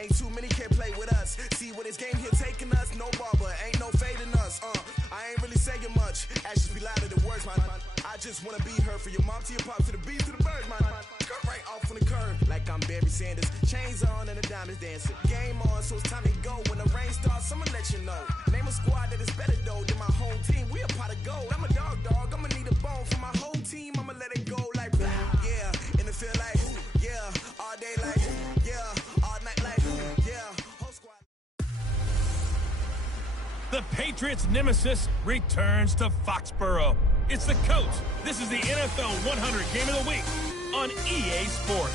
Ain't too many can play with us. See where this game here taking us. No barber, ain't no fading us. I ain't really saying much. Actions be louder than words, man. I just wanna be heard from your mom to your pop to the beat to the birds, man. Cut right off on the curb like I'm Barry Sanders. Chains on and the diamonds dancing. Game on, so it's time to go. When the rain starts, I'ma let you know. Name a squad that is better though than my home team. We a pot of gold. I'm a dog. I'ma need a bone for my whole team. I'ma let it go like blah. Yeah, in the field like yeah, all day like yeah, all night like yeah. Whole squad. The Patriots' nemesis returns to Foxborough. It's the coach. This is the NFL 100 Game of the Week on EA Sports.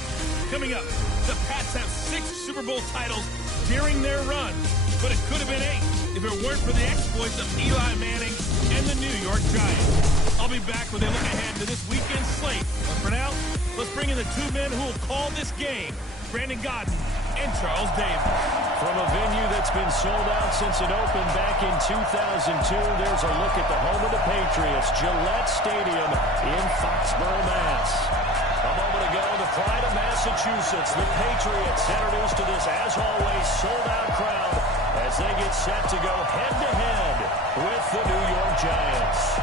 Coming up, the Pats have 6 Super Bowl titles during their run, but it could have been 8 if it weren't for the exploits of Eli Manning and the New York Giants. I'll be back with a look ahead to this weekend's slate. But for now, let's bring in the 2 men who will call this game, Brandon Godden and Charles Davis. From a venue that's been sold out since it opened back in 2002, there's a look at the home of the Patriots, Gillette Stadium in Foxborough, Mass. A moment ago, the pride of Massachusetts, the Patriots, introduced to this, as always, sold-out crowd as they get set to go head-to-head with the New York Giants.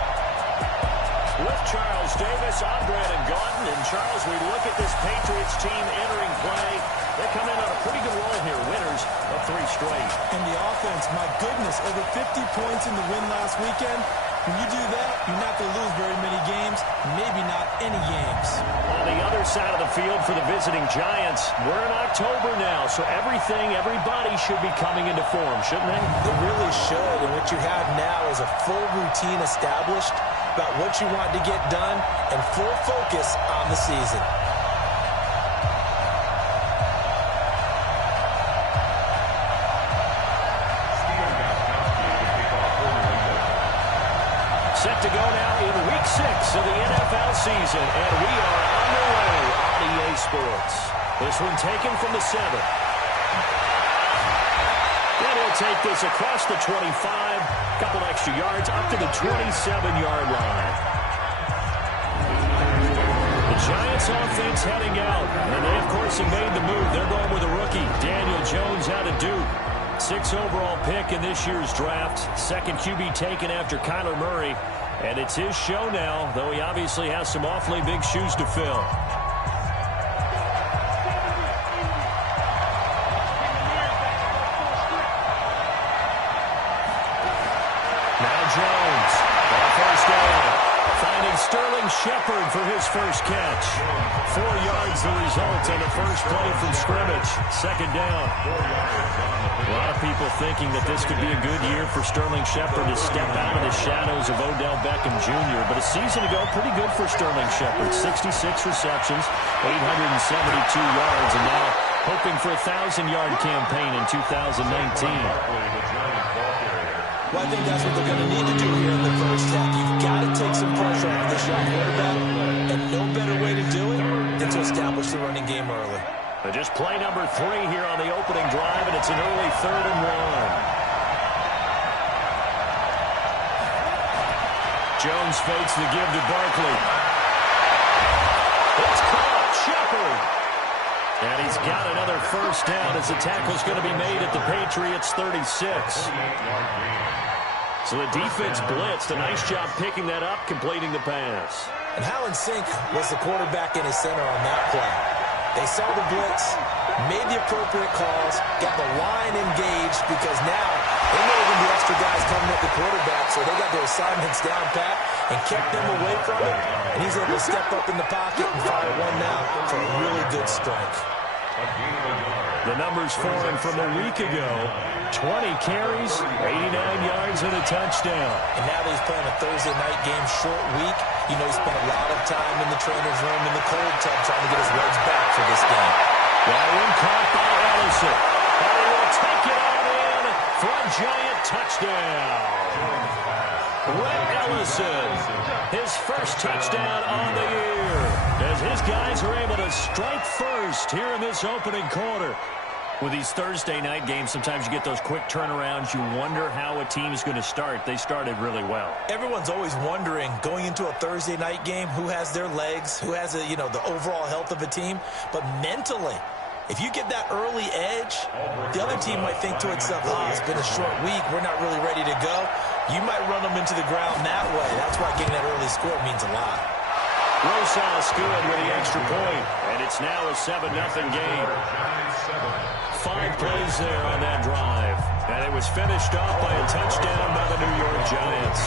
With Charles Davis, I'm Brandon Godden. And Charles, we look at this Patriots team entering play. They come in on a pretty good roll here, winners of 3 straight. And the offense, my goodness, over 50 points in the win last weekend. When you do that, you're not going to lose very many games, maybe not any games. On the other side of the field for the visiting Giants, we're in October now, so everybody should be coming into form, shouldn't they? They really should, and what you have now is a full routine established about what you want to get done and full focus on the season. Set to go now in Week 6 of the NFL season, and we are underway on EA Sports. This one taken from the 7. And he'll take this across the 25, couple extra yards, up to the 27-yard line. The Giants offense heading out, and they, of course, have made the move. They're going with a rookie, Daniel Jones out of Duke. 6th overall pick in this year's draft. 2nd QB taken after Kyler Murray. And it's his show now, though he obviously has some awfully big shoes to fill. Now Jones, on first down, finding Sterling Shepard for his first catch. 4 yards the result on the first play from scrimmage. 2nd down. A lot of people thinking that this could be a good year for Sterling Shepard to step out of the shadows of Odell Beckham Jr. But a season ago, pretty good for Sterling Shepard. 66 receptions, 872 yards, and now hoping for a 1,000-yard campaign in 2019. Well, I think that's what they're going to need to do here in the first half. You've got to take some pressure off this young quarterback, and no better way to do it than to establish the running game early. But just play number 3 here on the opening drive, and it's an early 3rd and 1. Jones fakes the give to Barkley. It's caught, Shepard. And he's got another first down as the tackle's going to be made at the Patriots' 36. So the defense blitzed. A nice job picking that up, completing the pass. And how in sync was the quarterback in his center on that play? They saw the blitz, made the appropriate calls, got the line engaged, because now they know there's going to be extra guys coming at the quarterback, so they got their assignments down pat and kept them away from it. And he's able to step up in the pocket and fire one now for a really good strike. The numbers for him from a week ago: 20 carries, 89 yards, and a touchdown. And now that he's playing a Thursday night game, short week, you know he spent a lot of time in the trainer's room in the cold tub trying to get his legs back for this game. That one caught by Ellison. And he will take it on in for a Giant touchdown. Rhett Ellison, his first touchdown on the year, as his guys are able to strike first here in this opening quarter. With these Thursday night games, sometimes you get those quick turnarounds. You wonder how a team's going to start. They started really well. Everyone's always wondering, going into a Thursday night game, who has their legs, who has the overall health of a team. But mentally, If you get that early edge, the other team might think to itself, oh, it's been a short week, we're not really ready to go. You might run them into the ground that way. That's why getting that early score means a lot. Rosas good with the extra point, and it's now a 7-0 game. 5 plays there on that drive, and it was finished off by a touchdown by the New York Giants.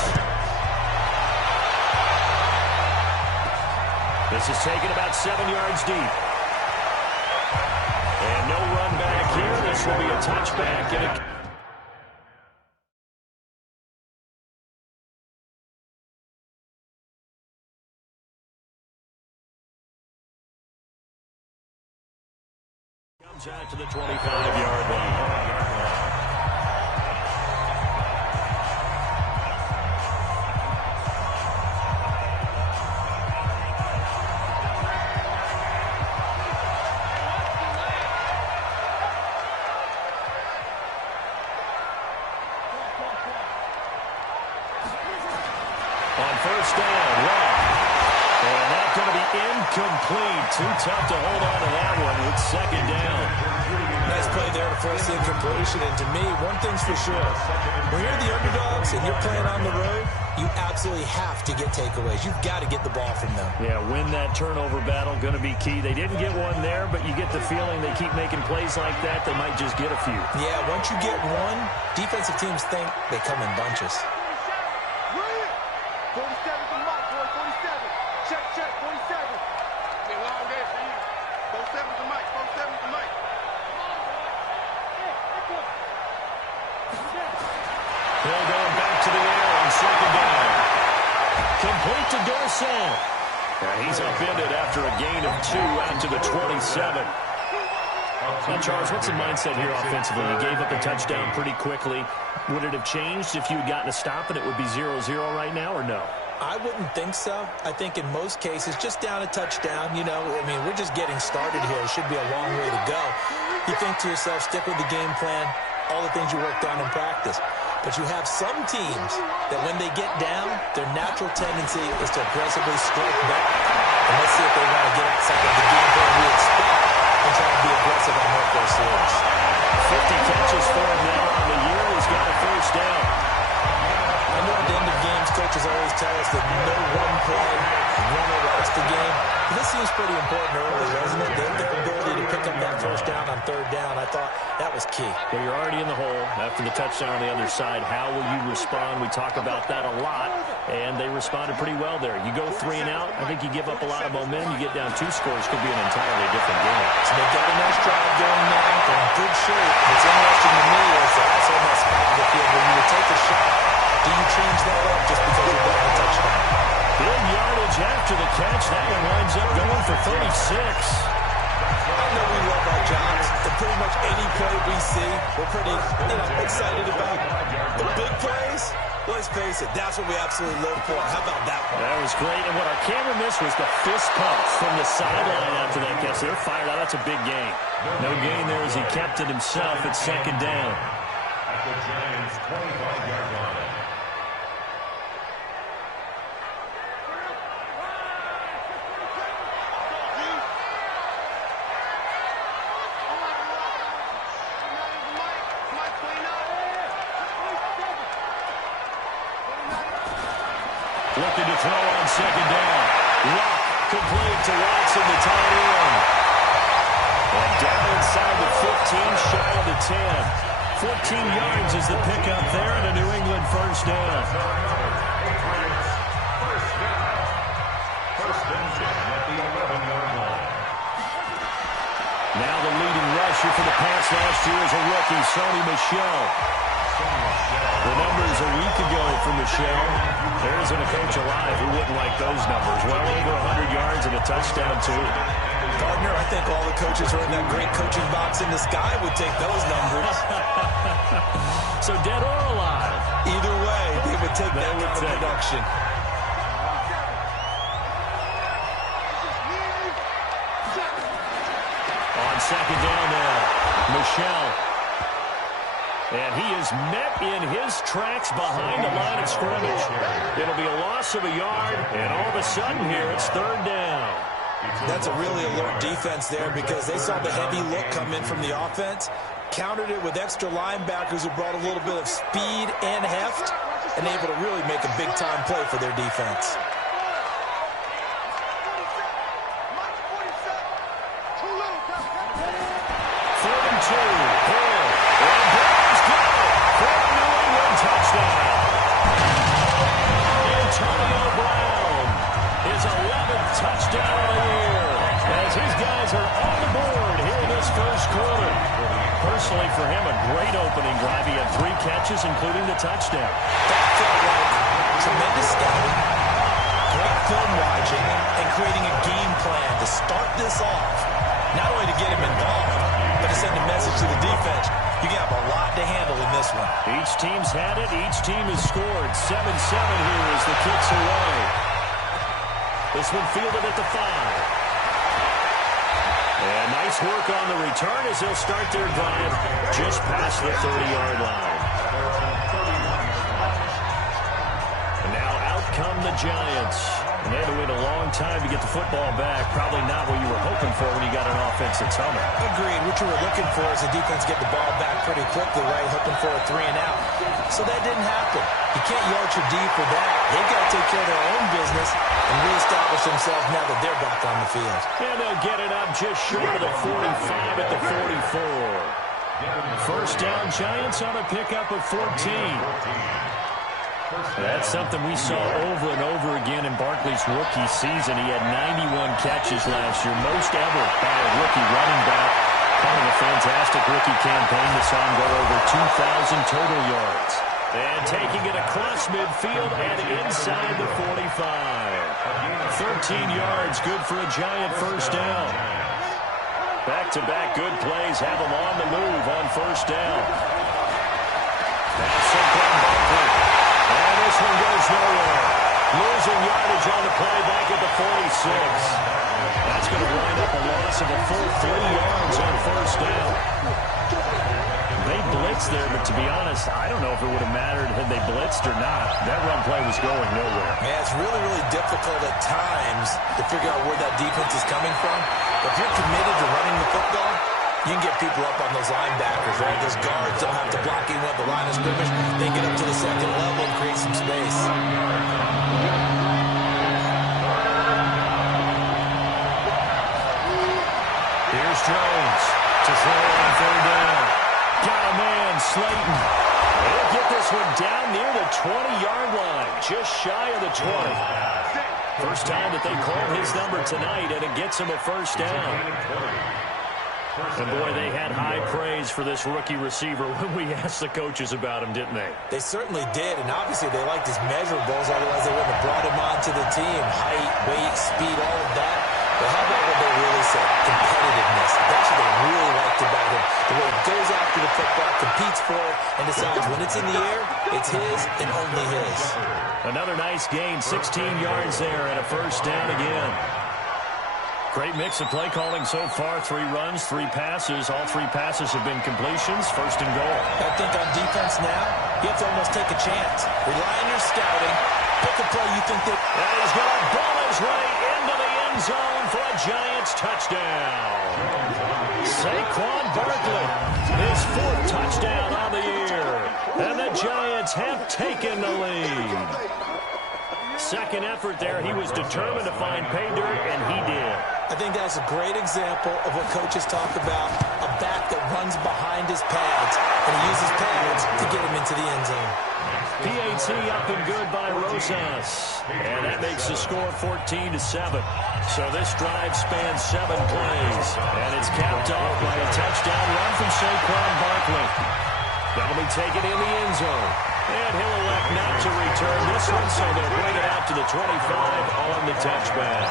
This is taken about 7 yards deep. And no run back here. This will be a touchback. And it comes out to the 25-yard line. On first down, Watt. And that's going to be incomplete. Too tough to hold on to that one with second down. Nice play there to force the incompletion. And to me, one thing's for sure. When you're the underdogs and you're playing on the road, you absolutely have to get takeaways. You've got to get the ball from them. Yeah, win that turnover battle, going to be key. They didn't get one there, but you get the feeling they keep making plays like that, they might just get a few. Yeah, once you get one, defensive teams think they come in bunches. 47 to Mike, boy, 47. Check, 47. Been a long day for you. 47 to Mike, 47 to Mike. Hill going back to the air on second down. Complete to Dorsett. He's upended after a gain of 2 out to the 27. Now, Charles, what's the mindset here offensively? You gave up a touchdown pretty quickly. Would it have changed if you had gotten a stop and it would be 0-0 right now, or no? I wouldn't think so. I think in most cases, just down a touchdown, you know, I mean, we're just getting started here. It should be a long way to go. You think to yourself, stick with the game plan, all the things you worked on in practice. But you have some teams that when they get down, their natural tendency is to aggressively strike back. And let's see if they want to get outside of the game plan we expect and try to be aggressive on their first series. 50 catches for him now on the year. He's got a first down. I know at the end of games, coaches always tell us that no one play, win or lost the game. This seems pretty important early, doesn't it? Their ability to pick up that first down on third down, I thought that was key. Well, you're already in the hole after the touchdown on the other side. How will you respond? We talk about that a lot, and they responded pretty well there. You go 3 and out, I think you give up a lot of momentum. You get down 2 scores, could be an entirely different game. So they've got a nice drive going now. They're in good shape. What's interesting to me is they're also on that spot of the field when you would take a shot. Do you change that up just because you've got a touchdown? Big yardage after the catch. That one winds up going for 36. I know we love our jobs, and pretty much any play we see, we're pretty excited about. The big plays, let's face it, that's what we absolutely live for. How about that one? That was great, and what our camera missed was the fist pump from the sideline after that catch. They're fired out. That's a big gain. No gain there as he kept it himself at second down. At the Giants' 25-yard line. Looking to throw on second down. Luck complete to Watson, the tight end. And down inside the 15, shy of the 10. 14 yards is the pickup there, and a New England first down. First and 10 at the 11-yard line. Now the leading rusher for the Pats last year is a rookie, Sony Michel. The numbers a week ago for Michel. There isn't a coach alive who wouldn't like those numbers. Well over 100 yards and a touchdown, too. Gardner, I think all the coaches who are in that great coaching box in the sky would take those numbers. So dead or alive? Either way, they would take that kind of production. On second down now, Michel. And he is met in his tracks behind the line of scrimmage. It'll be a loss of a yard, and all of a sudden here it's third down. That's a really alert defense there because they saw the heavy look come in from the offense, countered it with extra linebackers who brought a little bit of speed and heft, and able to really make a big-time play for their defense. Touchdown of the year as his guys are on the board here in this first quarter. Personally, for him, a great opening drive. He had 3 catches, including the touchdown. That felt like tremendous scouting, great film watching, and creating a game plan to start this off. Not only to get him involved, but to send a message to the defense. You got a lot to handle in this one. Each team's had it. Each team has scored. 7-7 here as the kick's away. This one fielded at the 5. And nice work on the return as they'll start their drive just past the 30-yard line. And now out come the Giants. And they had to wait a long time to get the football back. Probably not what you were hoping for when you got an offense that's humming. Agreed. What you were looking for is the defense get the ball back pretty quickly, right? Hoping for a 3 and out. So that didn't happen. You can't yard your D for that. They've got to take care of their own business and reestablish themselves now that they're back on the field. And they'll get it up just short of the 45 at the 44. First down, Giants on a pickup of 14. That's something we saw over and over again in Barkley's rookie season. He had 91 catches last year, most ever by a rookie running back. Part of a fantastic rookie campaign that saw him go over 2,000 total yards. And taking it across midfield and inside the 45. 13 yards, good for a Giant first down. Back-to-back good plays have them on the move on first down. That's Saquon Barkley. And this one goes nowhere. Losing yardage on the play back at the 46. That's going to wind up a loss of a full 3 yards on first down. They blitzed there, but to be honest, I don't know if it would have mattered had they blitzed or not. That run play was going nowhere. Man, it's really, really difficult at times to figure out where that defense is coming from. But if you're committed to running the football, you can get people up on those linebackers, right? Those guards don't have to block even at the line of scrimmage. They get up to the second level and create some space. Here's Jones to throw on third down. Got a man, Slayton. They'll get this one down near the 20-yard line, just shy of the 20. First time that they called his number tonight, and it gets him a first down. And, boy, they had high praise for this rookie receiver when we asked the coaches about him, didn't they? They certainly did, and obviously they liked his measurables, otherwise they wouldn't have brought him onto the team. Height, weight, speed, all of that. But how about what they really said? Competitiveness. That's what they really liked about him. The way he goes after the football, competes for it, and decides when it's in the air, it's his and only his. Another nice gain, 16 yards there and a first down again. Great mix of play calling so far. 3 runs, 3 passes. All 3 passes have been completions. First and goal. I think on defense now, you have to almost take a chance. Rely on your scouting. Pick a play you think that... And he's going to ball his way into the end zone for a Giants touchdown. Saquon Barkley, his 4th touchdown on the year. And the Giants have taken the lead. Second effort there. He was determined to find pay dirt, and he did. I think that's a great example of what coaches talk about, a back that runs behind his pads, and he uses pads to get him into the end zone. PAT up and good by Rosas. And that makes the score 14-7. So this drive spans 7 plays. And it's capped off by a touchdown run from Saquon Barkley. That'll be taken in the end zone. And he'll elect not to return this one, so they'll bring it out to the 25 on the touchback.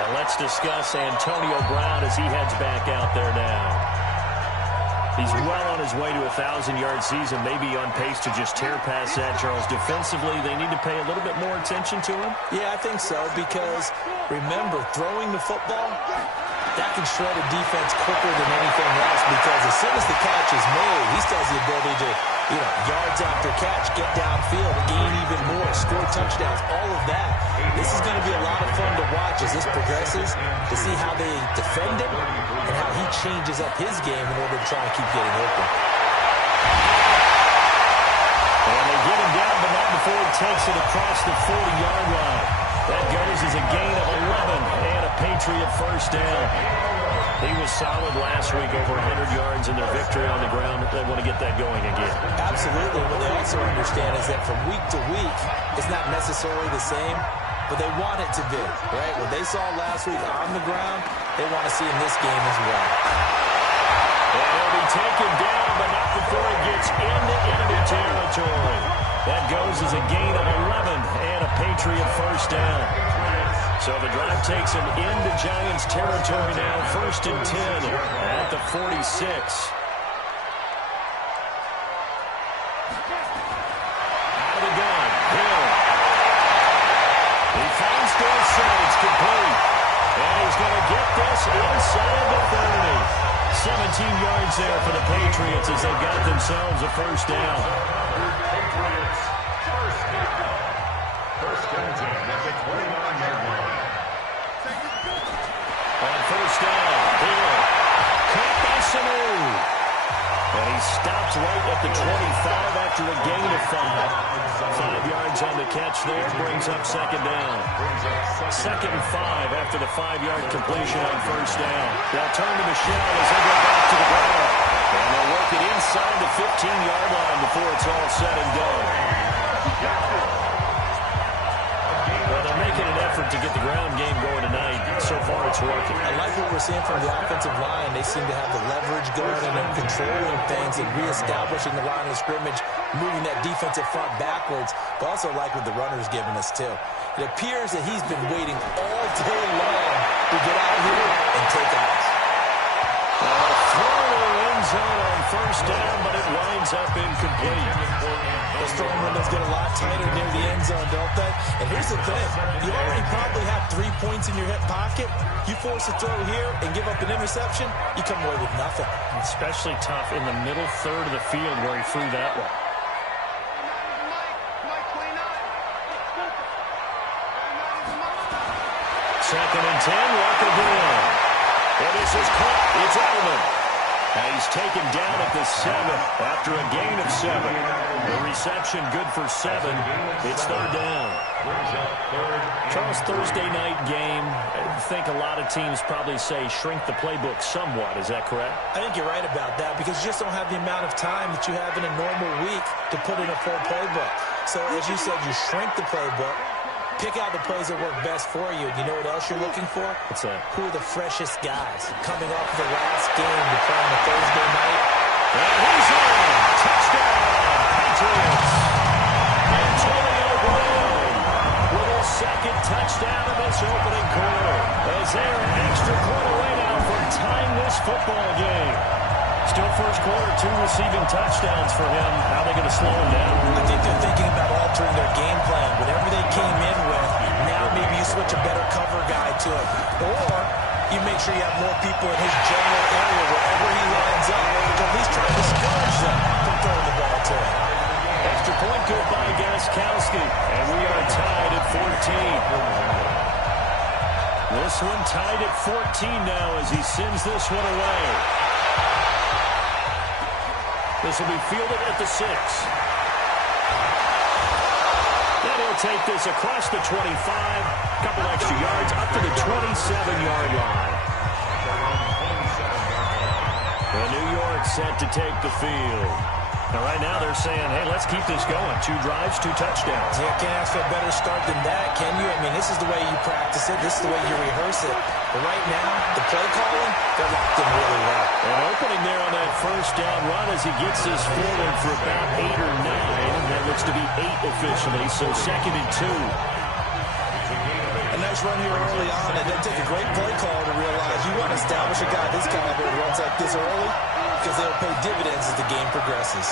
And let's discuss Antonio Brown as he heads back out there now. He's well on his way to a 1,000-yard season, maybe on pace to just tear past that, Charles. Defensively, they need to pay a little bit more attention to him? Yeah, I think so, because, remember, throwing the football, that can shred a defense quicker than anything else, because as soon as the catch catch is made, he still has the ability to, yards after catch, get downfield, gain even more, score touchdowns, all of that. This is going to be a lot of fun to watch as this progresses, to see how they defend him and how he changes up his game in order to try and keep getting open. And they get him down, but not before he takes it across the 40-yard line. That goes as a gain of 11 and a Patriot first down. He was solid last week, over 100 yards in their victory on the ground. They want to get that going again. Absolutely. What they also understand is that from week to week, it's not necessarily the same, but they want it to be, right? What they saw last week on the ground, they want to see in this game as well. And he'll be taken down, but not before he gets into enemy territory. That goes as a gain of 11 and a Patriot first down. So the drive takes him into Giants territory now, 1st and 10 at the 46. Out of the gun, Hill. He finds Dorsey, it's complete. And he's going to get this inside the 30. 17 yards there for the Patriots as they've got themselves a first down. Patriots, first down. First and 10 at the 29-yard line. On first down, Hill. Caught by Sanu. And he stops right at the 25 after a gain of 5. 5 yards on the catch there, brings up second down. 2nd and 5 after the 5-yard completion on first down. They'll turn to Michelle as they go back to the ground. And they'll work it inside the 15-yard line before it's all said and done. Well, they're making an effort to get the ground game going tonight. So far, it's working. I like what we're seeing from the offensive line. They seem to have the leverage going and they're controlling things and reestablishing the line of scrimmage, moving that defensive front backwards. But also like what the runner's giving us, too. It appears that he's been waiting all day long to get out here and take off. Throw to the end zone on first down, but it winds up incomplete. Those throwing windows get a lot tighter near the end zone, don't they? And here's the thing. You already probably have 3 points in your hip pocket. You force a throw here and give up an interception, you come away with nothing. Especially tough in the middle third of the field where he threw that one. Second and 10, Walker Brown. And this is caught. It's Edelman. And he's taken down at the 7 after a gain of 7. The reception good for 7. It's third down. Charles, Thursday night game. I think a lot of teams probably say shrink the playbook somewhat. Is that correct? I think you're right about that because you just don't have the amount of time that you have in a normal week to put in a full playbook. So as you said, you shrink the playbook. Pick out the plays that work best for you. And you know what else you're looking for? What's that? Who are the freshest guys coming off the last game to play on a Thursday night? And he's in. Touchdown, Patriots. Antonio Brown with a second touchdown of this opening quarter. As they're an extra point away now from tying this football game. Still first quarter, 2 receiving touchdowns for him. How are they going to slow him down? I think they're thinking about altering their game plan. Whatever they came in with, now maybe you switch a better cover guy to it. Or you make sure you have more people in his general area wherever he lines up to at least try to discourage them from throwing the ball to him. Extra point good by Gostkowski. And we are tied at 14. This one tied at 14 now as he sends this one away. This will be fielded at the 6. Then he'll take this across the 25. A couple extra yards up to the 27-yard line. And New York set to take the field. Now, right now, they're saying, hey, let's keep this going. 2 drives, 2 touchdowns. Yeah, can't ask for a better start than that, can you? I mean, this is the way you practice it. This is the way you rehearse it. But right now, the play calling, they're locked in really well. An opening there on that first down run as he gets this forward for about 8 or 9. That looks to be 8 officially, so 2nd and 2. A nice run here early on. It doesn't take a great play caller to realize you want to establish a guy this caliber who runs like this early because they'll pay dividends as the game progresses.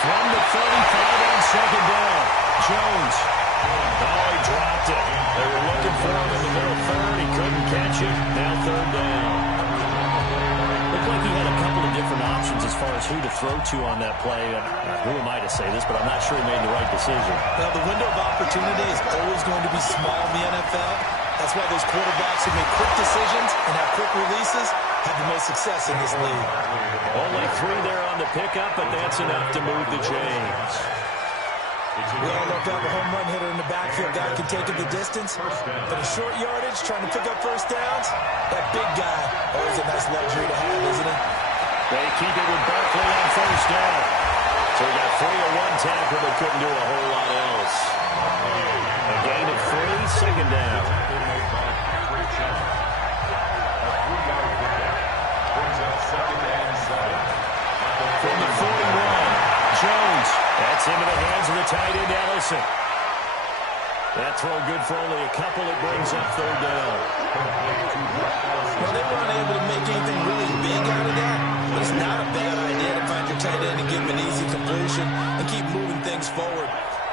From the 35 on second down, Jones. Oh, he dropped it. They were looking for him in the middle third. He couldn't catch it. Now third down. Looked like he had a couple of different options far as who to throw to on that play. Who am I to say this, but I'm not sure he made the right decision. Well, the window of opportunity is always going to be small in the NFL. That's why those quarterbacks who make quick decisions and have quick releases have the most success in this league. Only 3 there on the pickup, but that's enough to move the chains. We all love to have a home run hitter in the backfield. Guy can take it the distance. But in short yardage, trying to pick up first downs, that big guy, always a nice luxury to have, isn't it? They keep it with Barkley on first down. So we got 3 on 1 tackle, but couldn't do a whole lot else. A gain of 3, second down. From the 41, Jones. That's into the hands of the tight end, Ellison. That throw good for only a couple. It brings up third down. Well, they weren't able to make anything really big out of that. But it's not a bad idea to find your tight end and give him an easy completion and keep moving things forward.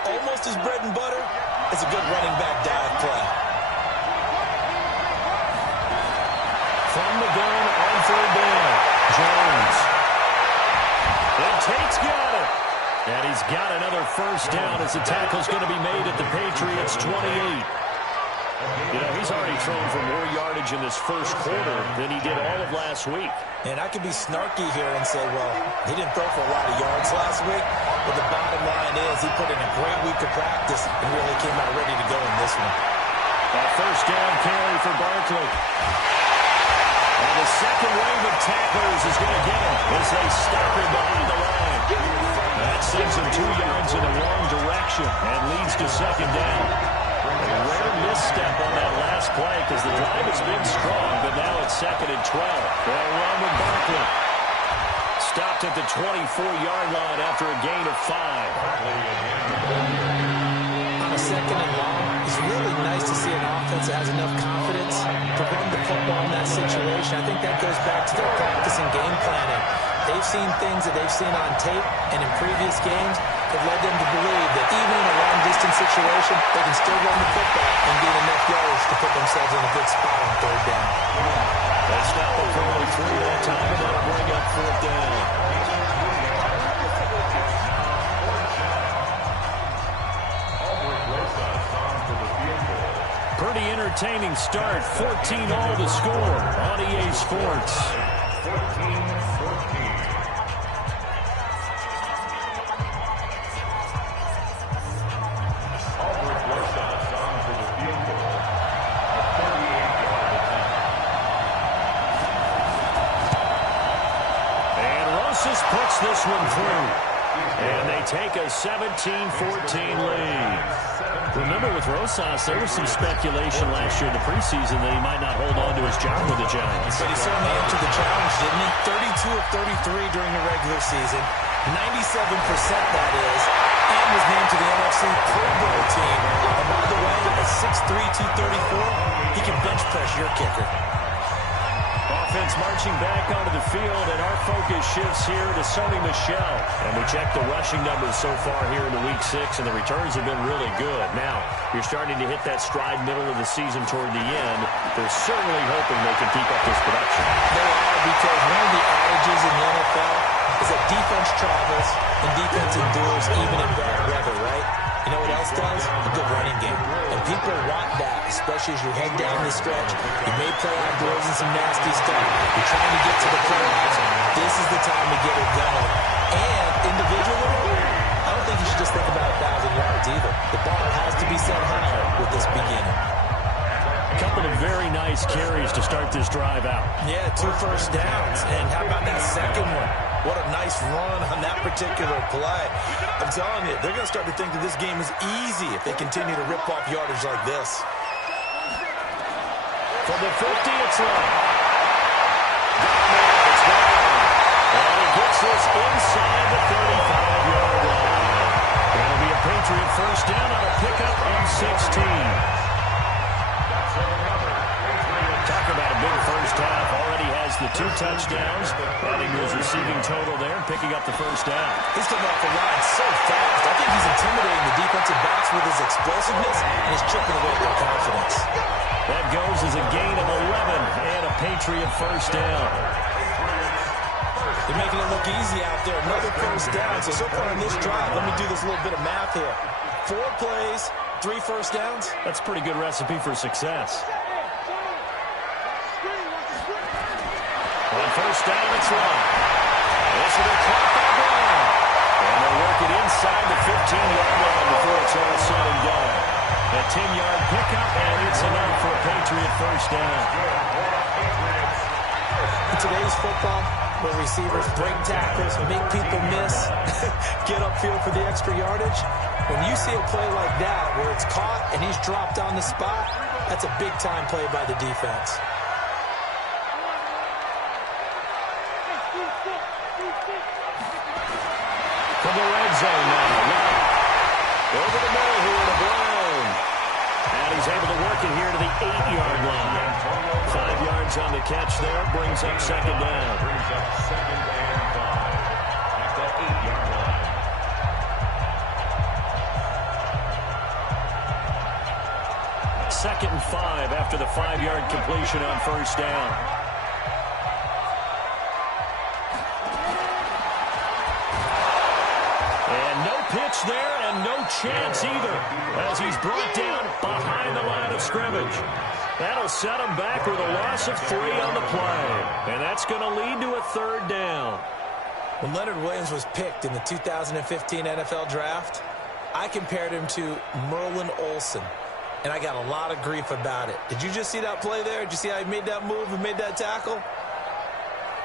Almost his bread and butter. It's a good running back dive play. From the gun on third down, Jones. And Tate's got it. And he's got another first down as the tackle's going to be made at the Patriots' 28. You know, he's already thrown for more yardage in this first quarter than he did all of last week. And I could be snarky here and say, well, he didn't throw for a lot of yards last week. But the bottom line is he put in a great week of practice and really came out ready to go in this one. A first down carry for Barkley. And the second wave of tacklers is going to get him as they stop him behind the line. That sends him 2 yards in the wrong direction and leads to second down. A rare misstep on that last play because the drive has been strong, but now it's 2nd and 12. They'll run with Barkley. Stopped at the 24-yard line after a gain of 5. On a 2nd and long, it's really nice to see an offense that has enough confidence to run the football in that situation. I think that goes back to their practice and game planning. They've seen things that they've seen on tape and in previous games that led them to believe that even in a long-distance situation, they can still run the football and gain enough yards to put themselves in a good spot on third down. They stop them for only 3 that time, and that'll bring up fourth down. Pretty entertaining start. 14 all to score on EA Sports. 14-14. Puts this one through. And they take a 17-14 lead. Remember, with Rosas, there was some speculation last year in the preseason that he might not hold on to his job with the Giants. But he certainly answered the challenge, didn't he? 32 of 33 during the regular season. 97% that is. And was named to the NFC Pro Bowl team. And by the way, at 6'3", 234, he can bench press your kicker. Offense marching back onto the field, and our focus shifts here to Sony Michel. And we check the rushing numbers so far here in the Week 6, and the returns have been really good. Now, you're starting to hit that stride middle of the season toward the end. They're certainly hoping they can keep up this production. They are, because one of the adages in the NFL is that defense travels and defense endures even in bad weather, right? You know what else does? A good running game. And people want that, especially as you head down the stretch. You may play outdoors in some nasty stuff. You're trying to get to the playoffs. This is the time to get it going. And individually, I don't think you should just think about 1,000 yards either. The bar has to be set higher with this beginning. A couple of very nice carries to start this drive out. Yeah, 2 first downs. And how about that second one? What a nice run on that particular play. I'm telling you, they're going to start to think that this game is easy if they continue to rip off yardage like this. From the 50, it's left. It's down. And he gets this inside the 35-yard line. It'll be a Patriot first down on a pickup on 16. Talk about a big first half. Already has the 2 touchdowns, adding to his receiving total there, and picking up the first down. He's coming off the line so fast. I think he's intimidating the defensive backs with his explosiveness, and he's chipping away their confidence. That goes as a gain of 11 and a Patriot first down. They're making it look easy out there. Another first down. So far in this drive, let me do this little bit of math here. 4 plays, 3 first downs. That's a pretty good recipe for success. On first down, it's long. This will be caught by Brown. And they'll work it inside the 15-yard line before it's all said and done. A 10-yard pickup, and it's enough for a Patriot first down. In today's football, where receivers break tackles, make people miss, get upfield for the extra yardage, when you see a play like that where it's caught and he's dropped on the spot, that's a big-time play by the defense. From the red zone now. Over the middle here to Brown. And he's able to work it here to the 8-yard line. 5 yards on the catch there. Brings up second down. Brings up second and 5 at the 8-yard line. Second and 5 after the 5-yard completion on first down. Pitch there, and no chance either, as he's brought down behind the line of scrimmage. That'll set him back with a loss of 3 on the play, and that's going to lead to a third down. When Leonard Williams was picked in the 2015 NFL Draft, I compared him to Merlin Olsen, and I got a lot of grief about it. Did you just see that play there? Did you see how he made that move and made that tackle?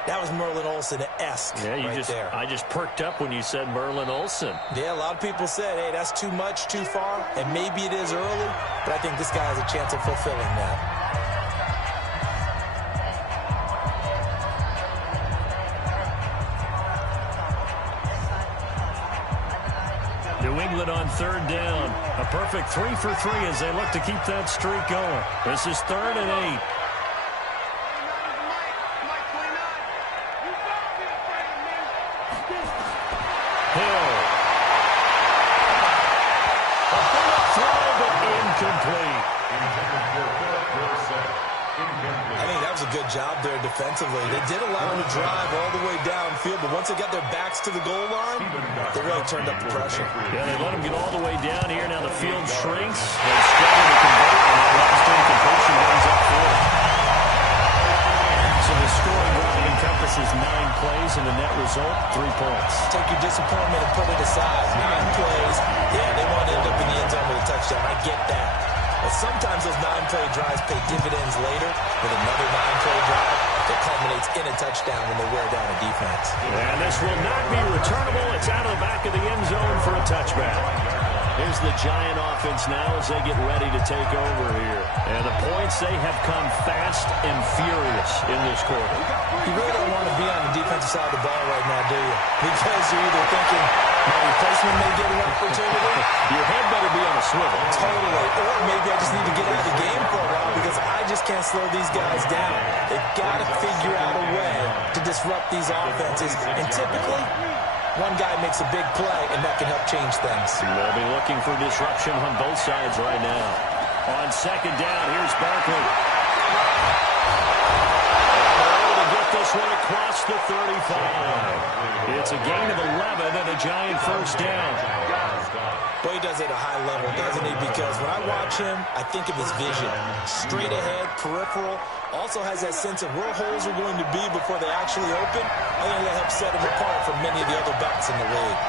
That was Merlin Olsen-esque there. I just perked up when you said Merlin Olsen. Yeah, a lot of people said, hey, that's too much, too far, and maybe it is early, but I think this guy has a chance of fulfilling that. New England on third down. A perfect 3 for 3 as they look to keep that streak going. This is 3rd and 8. Job there defensively. They did allow him to drive all the way downfield, but once they got their backs to the goal line, they really turned up the pressure. Yeah, they let him get all the way down here. Now the field shrinks. They struggle to convert, and that last incompletion runs up for it. So the scoring drive encompasses 9 plays, and the net result, 3 points. Take your disappointment and put it aside. 9 plays. Yeah, they want to end up in the end zone with a touchdown. I get that. But sometimes those 9-play drives pay dividends later with another 9-play drive that culminates in a touchdown when they wear down a defense. And this will not be returnable. It's out of the back of the end zone for a touchback. Here's the Giant offense now as they get ready to take over here. And the points, they have come fast and furious in this quarter. You really don't want to be on the defensive side of the ball right now, do you? Because you're either thinking my replacement may get an opportunity. Your head better be on a swivel. Totally. Or maybe I just need to get out of the game for a while because I just can't slow these guys down. They've got to figure out a way to disrupt these offenses. And typically, one guy makes a big play, and that can help change things. They'll be looking for disruption on both sides right now. On second down, here's Barkley. To get this one across the 35. It's a gain of 11 and a Giant first down. Boy, he does it at a high level, doesn't he? Because when I watch him, I think of his vision. Straight ahead, peripheral. Also has that sense of where holes are going to be before they actually open. I think that helps set him apart from many of the other backs in the league.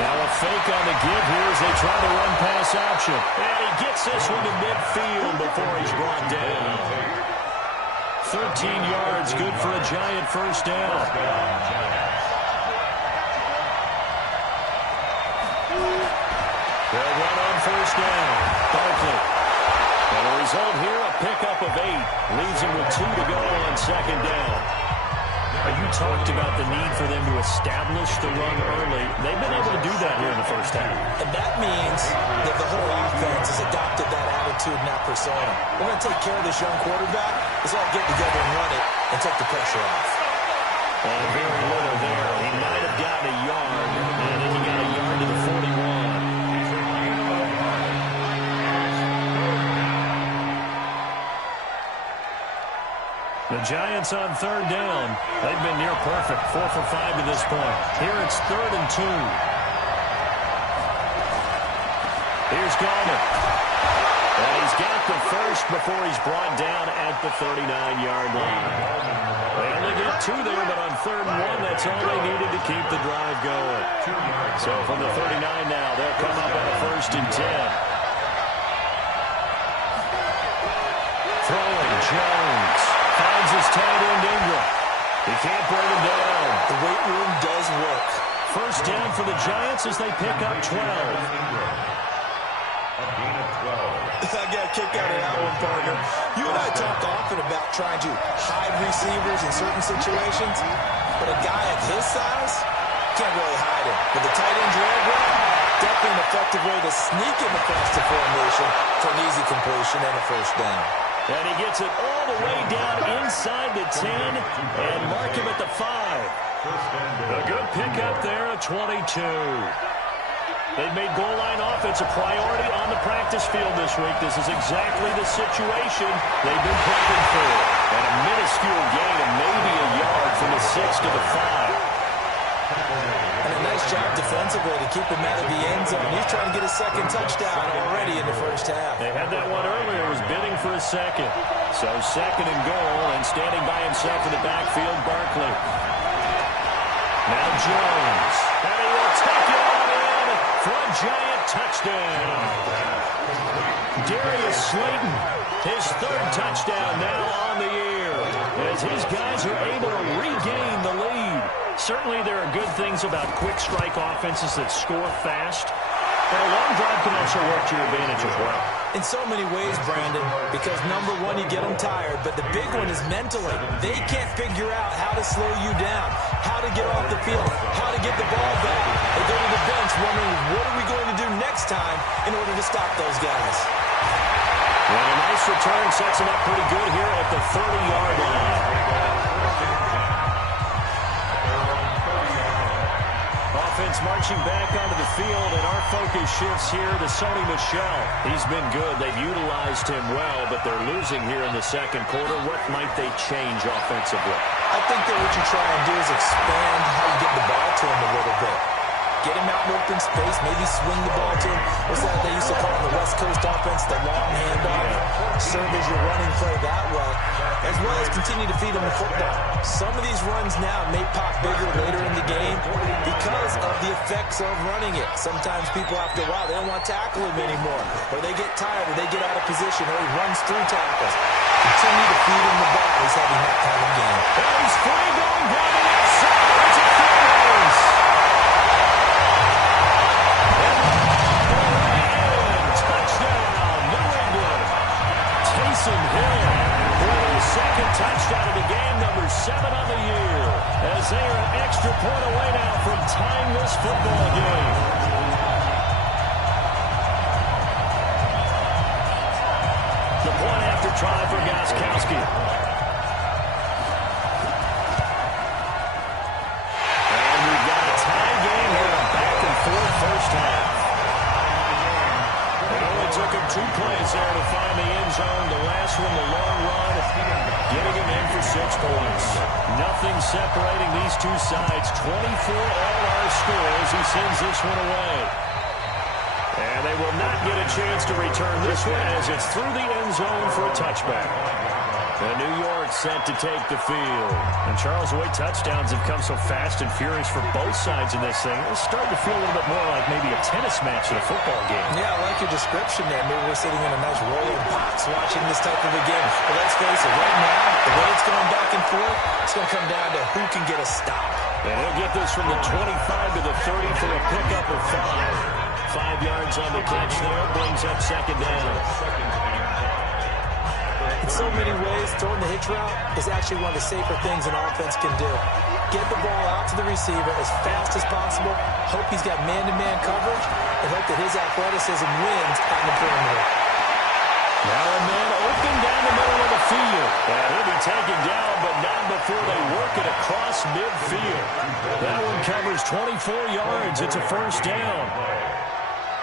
Now a fake on the give here as they try to run pass option. And he gets this one to midfield before he's brought down. 13 yards, good for a Giant first down. They'll run on first down. Barkley. And the result here, a pickup of 8. Leaves him with 2 to go on second down. You talked about the need for them to establish the run early. They've been able to do that here in the first half. And that means that the whole offense has adopted that attitude and that persona. We're going to take care of this young quarterback. Let's all get together and run it and take the pressure off. And very little there. He might have gotten a yard, and then he got a yard to the 41. The The Giants on third down. They've been near perfect, 4 for 5 to this point. Here it's 3rd and 2. Here's Gallman. And he's got the first before he's brought down at the 39-yard line. They only get 2 there, but on 3rd and 1, that's all they needed to keep the drive going. So from the 39 now, they'll come up on a 1st and 10. Throwing, Jones. Finds his tight end, Ingram. He can't bring him down. The weight room does work. 1st down for the Giants as they pick up 12. I got a kick out of that one, partner. You and I talk often about trying to hide receivers in certain situations, but a guy of his size can't really hide him. But the tight end drag route, definitely an effective way to sneak him across the formation for an easy completion and a 1st down. And he gets it all the way down inside the 10 and mark him at the 5. A good pickup there at 22. They've made goal line offense a priority on the practice field this week. This is exactly the situation they've been prepping for. And a minuscule gain of maybe a yard from the 6 to the 5. And a nice job defensively to keep him out of the end zone. He's trying to get a 2nd touchdown already in the 1st half. They had that one earlier. Was bidding for a 2nd. So 2nd and goal, and standing by himself in the backfield, Barkley. Now Jones. And he will take it on in for a Giant touchdown. Darius Slayton, his 3rd touchdown now on the year, as his guys are able to regain the lead. Certainly there are good things about quick strike offenses that score fast, but a long drive can also work to your advantage as well. In so many ways, Brandon, because number one, you get them tired, but the big one is mentally. They can't figure out how to slow you down, how to get off the field, how to get the ball back. They go to the bench wondering, what are we going to do next time in order to stop those guys? Well, a nice return sets him up pretty good here at the 30-yard line. Offense marching back onto the field, and our focus shifts here to Sony Michel. He's been good. They've utilized him well, but they're losing here in the 2nd quarter. What might they change offensively? I think that what you try and do is expand how you get the ball to him a little bit. Get him out in open space, maybe swing the ball to him. What's that they used to call in the West Coast offense, the long handoff? Serve as your running play that way, as well as continue to feed him the football. Some of these runs now may pop bigger later in the game because of the effects of running it. Sometimes people, after a while, they don't want to tackle him anymore, or they get tired, or they get out of position, or he runs through tackles. Continue to feed him the ball. He's having that kind of game. And he's free going down the outside. It's a close. Taysom Hill for his 2nd touchdown of the game, number 7 on the year, as they are an extra point away now from tying this football game. The point after try for Gostkowski. And we've got a tie game here, a back-and-forth 1st half. It only took him 2 plays there to find the end zone. The last one, the long run, getting him in for 6 points. Nothing separating these two sides. 24 all our scores. He sends this one away. And they will not get a chance to return this one as it's through the end zone for a touchback. And New York set to take the field. And Charles, the way touchdowns have come so fast and furious for both sides in this thing, it's starting to feel a little bit more like maybe a tennis match than a football game. Yeah, I like your description there. Maybe we're sitting in a nice rolling box watching this type of a game. But let's face it, right now, the way it's going back and forth, it's going to come down to who can get a stop. And he'll get this from the 25 to the 30 for a pickup of 5. 5 yards on the catch there, brings up 2nd down. In so many ways, throwing the hitch route is actually one of the safer things an offense can do. Get the ball out to the receiver as fast as possible, hope he's got man-to-man coverage, and hope that his athleticism wins on the perimeter. Now a man open down the middle of the field. And he'll be taken down, but not before they work it across midfield. That one covers 24 yards. It's a 1st down.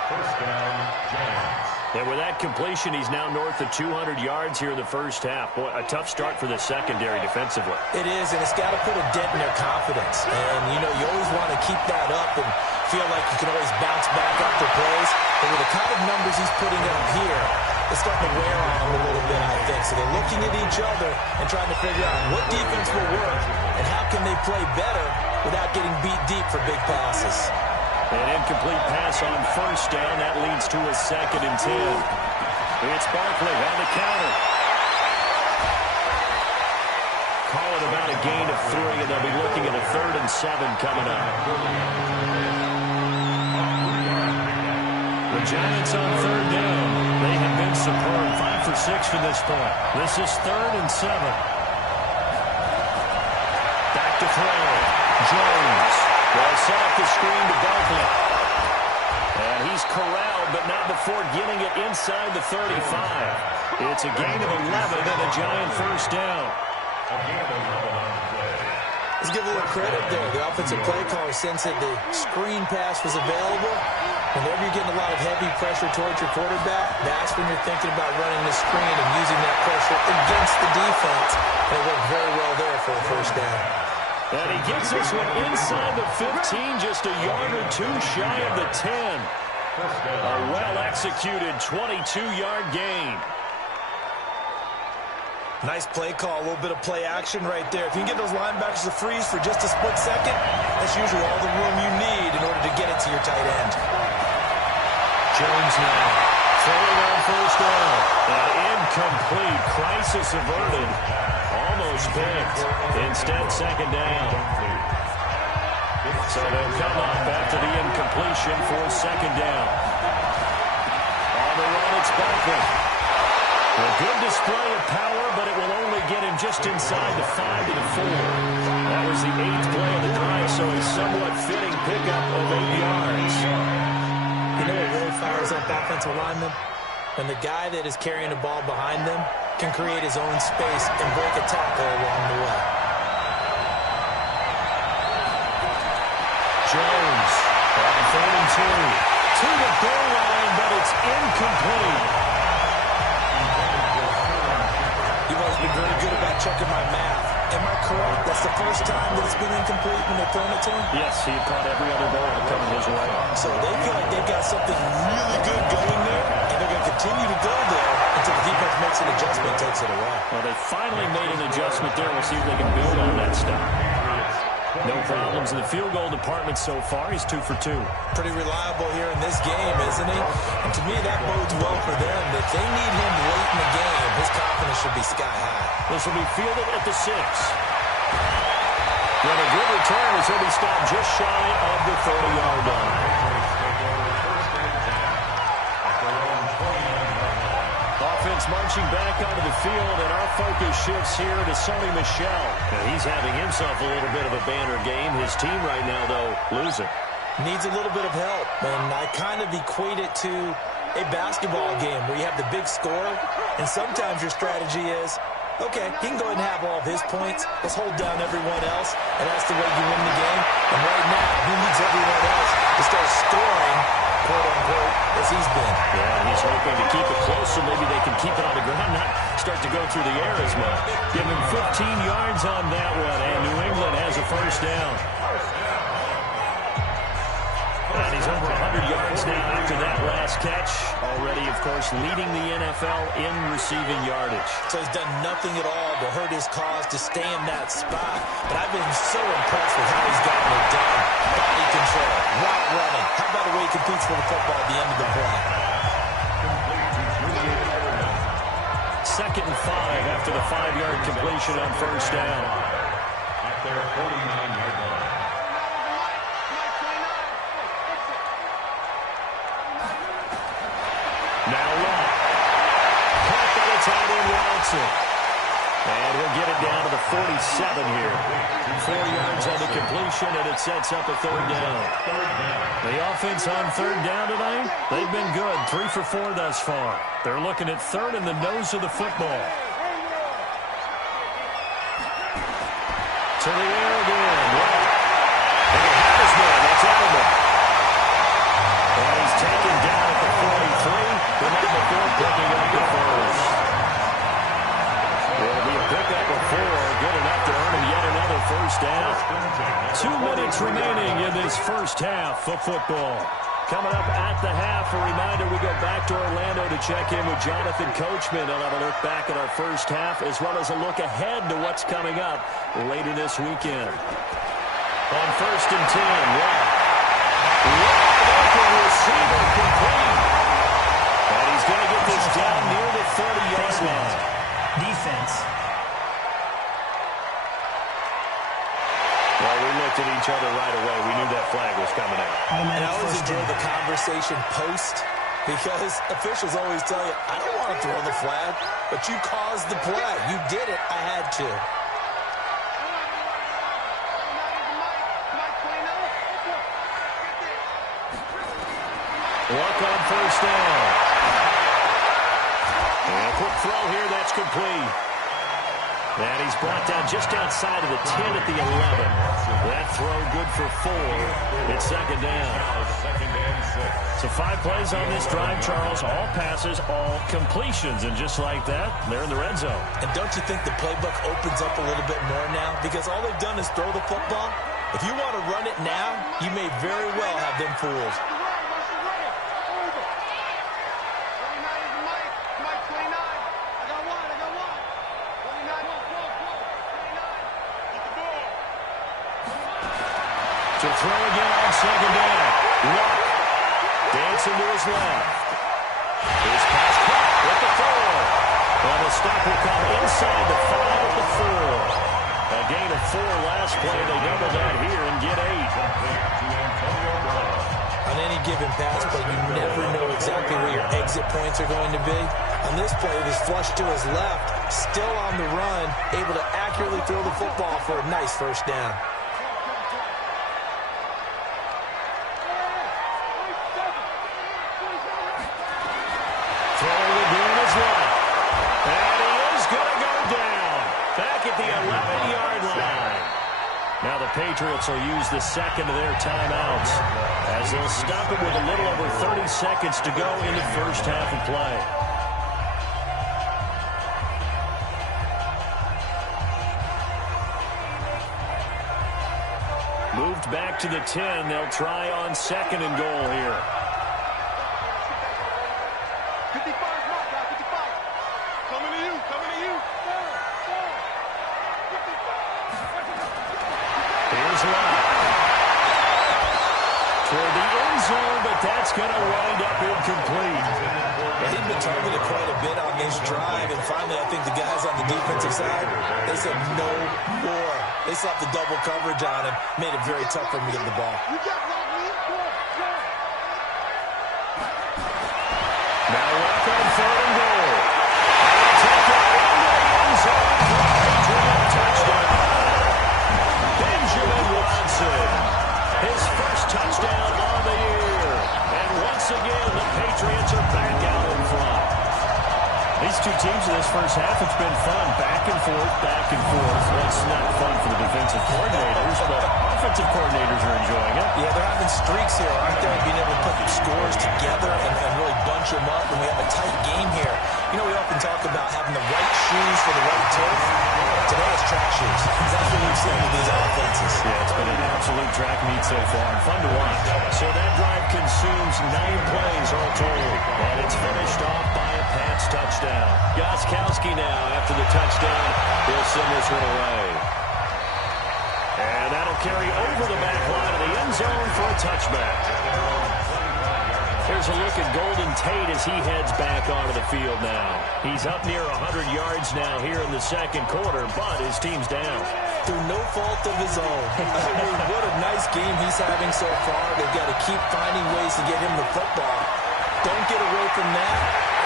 1st down, Giants. And with that completion, he's now north of 200 yards here in the first half. Boy, a tough start for the secondary defensively. It is, and it's got to put a dent in their confidence. And, you know, you always want to keep that up and feel like you can always bounce back after plays. But with the kind of numbers he's putting up here, it's starting to wear on them a little bit, I think. So they're looking at each other and trying to figure out what defense will work and how can they play better without getting beat deep for big passes. An incomplete pass on first down. That leads to a 2nd and 10. It's Barkley on the counter. Call it about a gain of 3, and they'll be looking at a 3rd and 7 coming up. The Giants on 3rd down. They have been superb. 5 for 6 from this point. This is 3rd and 7. Back to throw. Jones. Well, set up the screen to Barkley. And he's corralled, but not before getting it inside the 35. It's a gain of 11 and a Giant first down. Let's give a little credit there. The offensive play caller sensed that the screen pass was available. Whenever you're getting a lot of heavy pressure towards your quarterback, that's when you're thinking about running the screen and using that pressure against the defense. And it worked very well there for a first down. And he gets this one inside the 15, just a yard or 2 shy of the 10. A well-executed 22-yard gain. Nice play call, a little bit of play action right there. If you can get those linebackers to freeze for just a split second, that's usually all the room you need in order to get it to your tight end. Jones now throwing on first down. An incomplete, crisis averted. Almost picked. Instead, 2nd down. So they'll come up after the incompletion for 2nd down. On the run, it's Barkley. A good display of power, but it will only get him just inside the 5 to the 4. That was the 8th play of the drive, so a somewhat fitting pickup of 8 yards. You know what really fires up offensive linemen? When the guy that is carrying the ball behind them can create his own space and break a tackle along the way. Jones on 3rd and 2. To the goal line, but it's incomplete. You've always been very good about checking my math. Am I correct? That's the first time that it's been incomplete when they're throwing it to him? Yes, he caught every other ball coming his way. So they feel like they've got something really good going there, and they're going to continue to go there until the defense makes an adjustment and takes it away. Well, they finally made an adjustment there. We'll see if they can build on that stop. No problems in the field goal department so far. He's 2 for 2. Pretty reliable here in this game, isn't he? And to me, that bodes well for them. If they need him late in the game, his confidence should be sky high. This will be fielded at the 6. And a good return as he'll be stopped just shy of the 30-yard line. Offense marching back onto the field, and our focus shifts here to Sony Michel. And he's having himself a little bit of a banner game. His team right now, though, losing. Needs a little bit of help, and I kind of equate it to a basketball game where you have the big scorer, and sometimes your strategy is, okay, he can go ahead and have all of his points. Let's hold down everyone else, and that's the way you win the game. And right now, he needs everyone else to start scoring, quote-unquote, as he's been. Yeah, and he's hoping to keep it close so maybe they can keep it on the ground, not start to go through the air as much. Give him 15 yards on that one, and New England has a first down. And he's over 100 yards now after that last catch. Already, of course, leading the NFL in receiving yardage. So he's done nothing at all to hurt his cause to stay in that spot. But I've been so impressed with how he's gotten it done. Body control, route running. How about the way he competes for the football at the end of the play? 2nd and 5 after the 5-yard completion on first down. At their 49-yard line. Now Lott. Caught by the tight end Watson. And we'll get it down to the 47 here. 4 yards on the completion, and it sets up a 3rd down. The offense on 3rd down tonight, they've been good. 3 for 4 thus far. They're looking at 3rd in the nose of the football. To the air again. And the Harrisman, that's Edelman. And he's taken down at the 43. Then at the 2 minutes remaining in this first half of football. Coming up at the half, a reminder, we go back to Orlando to check in with Jonathan Coachman. He'll have a look back at our first half as well as a look ahead to what's coming up later this weekend. On 1st and 10, wide open receiver complete. And he's going to get this down near the 30-yard line. Defense. Well, we looked at each other right away. We knew that flag was coming out. And I always enjoy the conversation post because officials always tell you, I don't want to throw the flag, but you caused the play. You did it. I had to. Luck on 1st down. And a quick throw here. That's complete. And he's brought down just outside of the 10 at the 11. That throw good for 4. It's 2nd down. So 5 plays on this drive, Charles. All passes, all completions. And just like that, they're in the red zone. And don't you think the playbook opens up a little bit more now? Because all they've done is throw the football. If you want to run it now, you may very well have them fooled. To throw again on 2nd down. Luck dancing to his left. His pass caught at the 4. And the stop will come inside the 5 at the 4. A gain of 4 last play. They double that here and get 8. On any given pass play, you never know exactly where your exit points are going to be. On this play, it was flushed to his left, still on the run, able to accurately throw the football for a nice 1st down. Throwing again is left. And he is going to go down. Back at the 11-yard line. Now the Patriots will use the 2nd of their timeouts as they'll stop it with a little over 30 seconds to go in the first half of play. Moved back to the 10. They'll try on 2nd and goal here. 55, Mark, 55. Coming to you, coming to you. Here's Lott. Toward the end zone, but that's going to wind up incomplete. He'd been targeted quite a bit on this drive, and finally I think the guys on the defensive side, they said no more. They slapped the double coverage on him, made it very tough for him to get the ball. You got blocked me. Now Luck on 3rd and goal. Take it into the end zone for a Patriot touchdown. Benjamin Watson, his first touchdown on the year. And once again, the Patriots are back out in front. These two teams in this first half, it's been fun. Back and forth, back and forth. That's not fun for the defensive coordinators, but offensive coordinators are enjoying it. Yeah, they're having streaks here, aren't they? Being able to put scores together and really bunch them up, and we have a tight game here. You know, we often talk about having the right shoes for the right turf. Today it's track shoes. That's what we've seen with these offenses. Yeah, it's been an absolute track meet so far, and fun to watch. So that drive consumes 9 plays all told, and it's finished off by a Pats touchdown. Gostkowski now, after the touchdown, he'll send this one away. And that'll carry over the back line of the end zone for a touchback. Here's a look at Golden Tate as he heads back onto the field now. He's up near 100 yards now here in the 2nd quarter, but his team's down. Through no fault of his own. What a nice game he's having so far. They've got to keep finding ways to get him the football. Don't get away from that.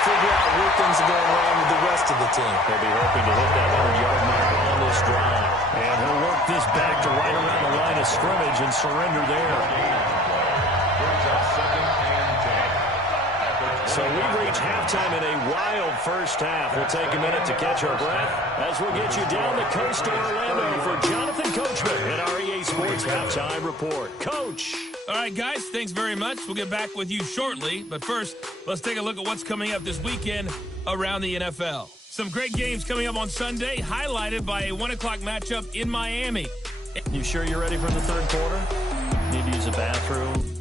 Figure out where things are going wrong with the rest of the team. They'll be hoping to hit that 100-yard mark on this drive. And he'll work this back to right around the line of scrimmage and surrender there. So we've reached halftime in a wild first half. We'll take a minute to catch our breath as we'll get you down the coast to Orlando for Jonathan Coachman in our EA Sports Halftime Report. Coach! All right, guys, thanks very much. We'll get back with you shortly. But first, let's take a look at what's coming up this weekend around the NFL. Some great games coming up on Sunday, highlighted by a 1 o'clock matchup in Miami. You sure you're ready for the third quarter? Need to use a bathroom?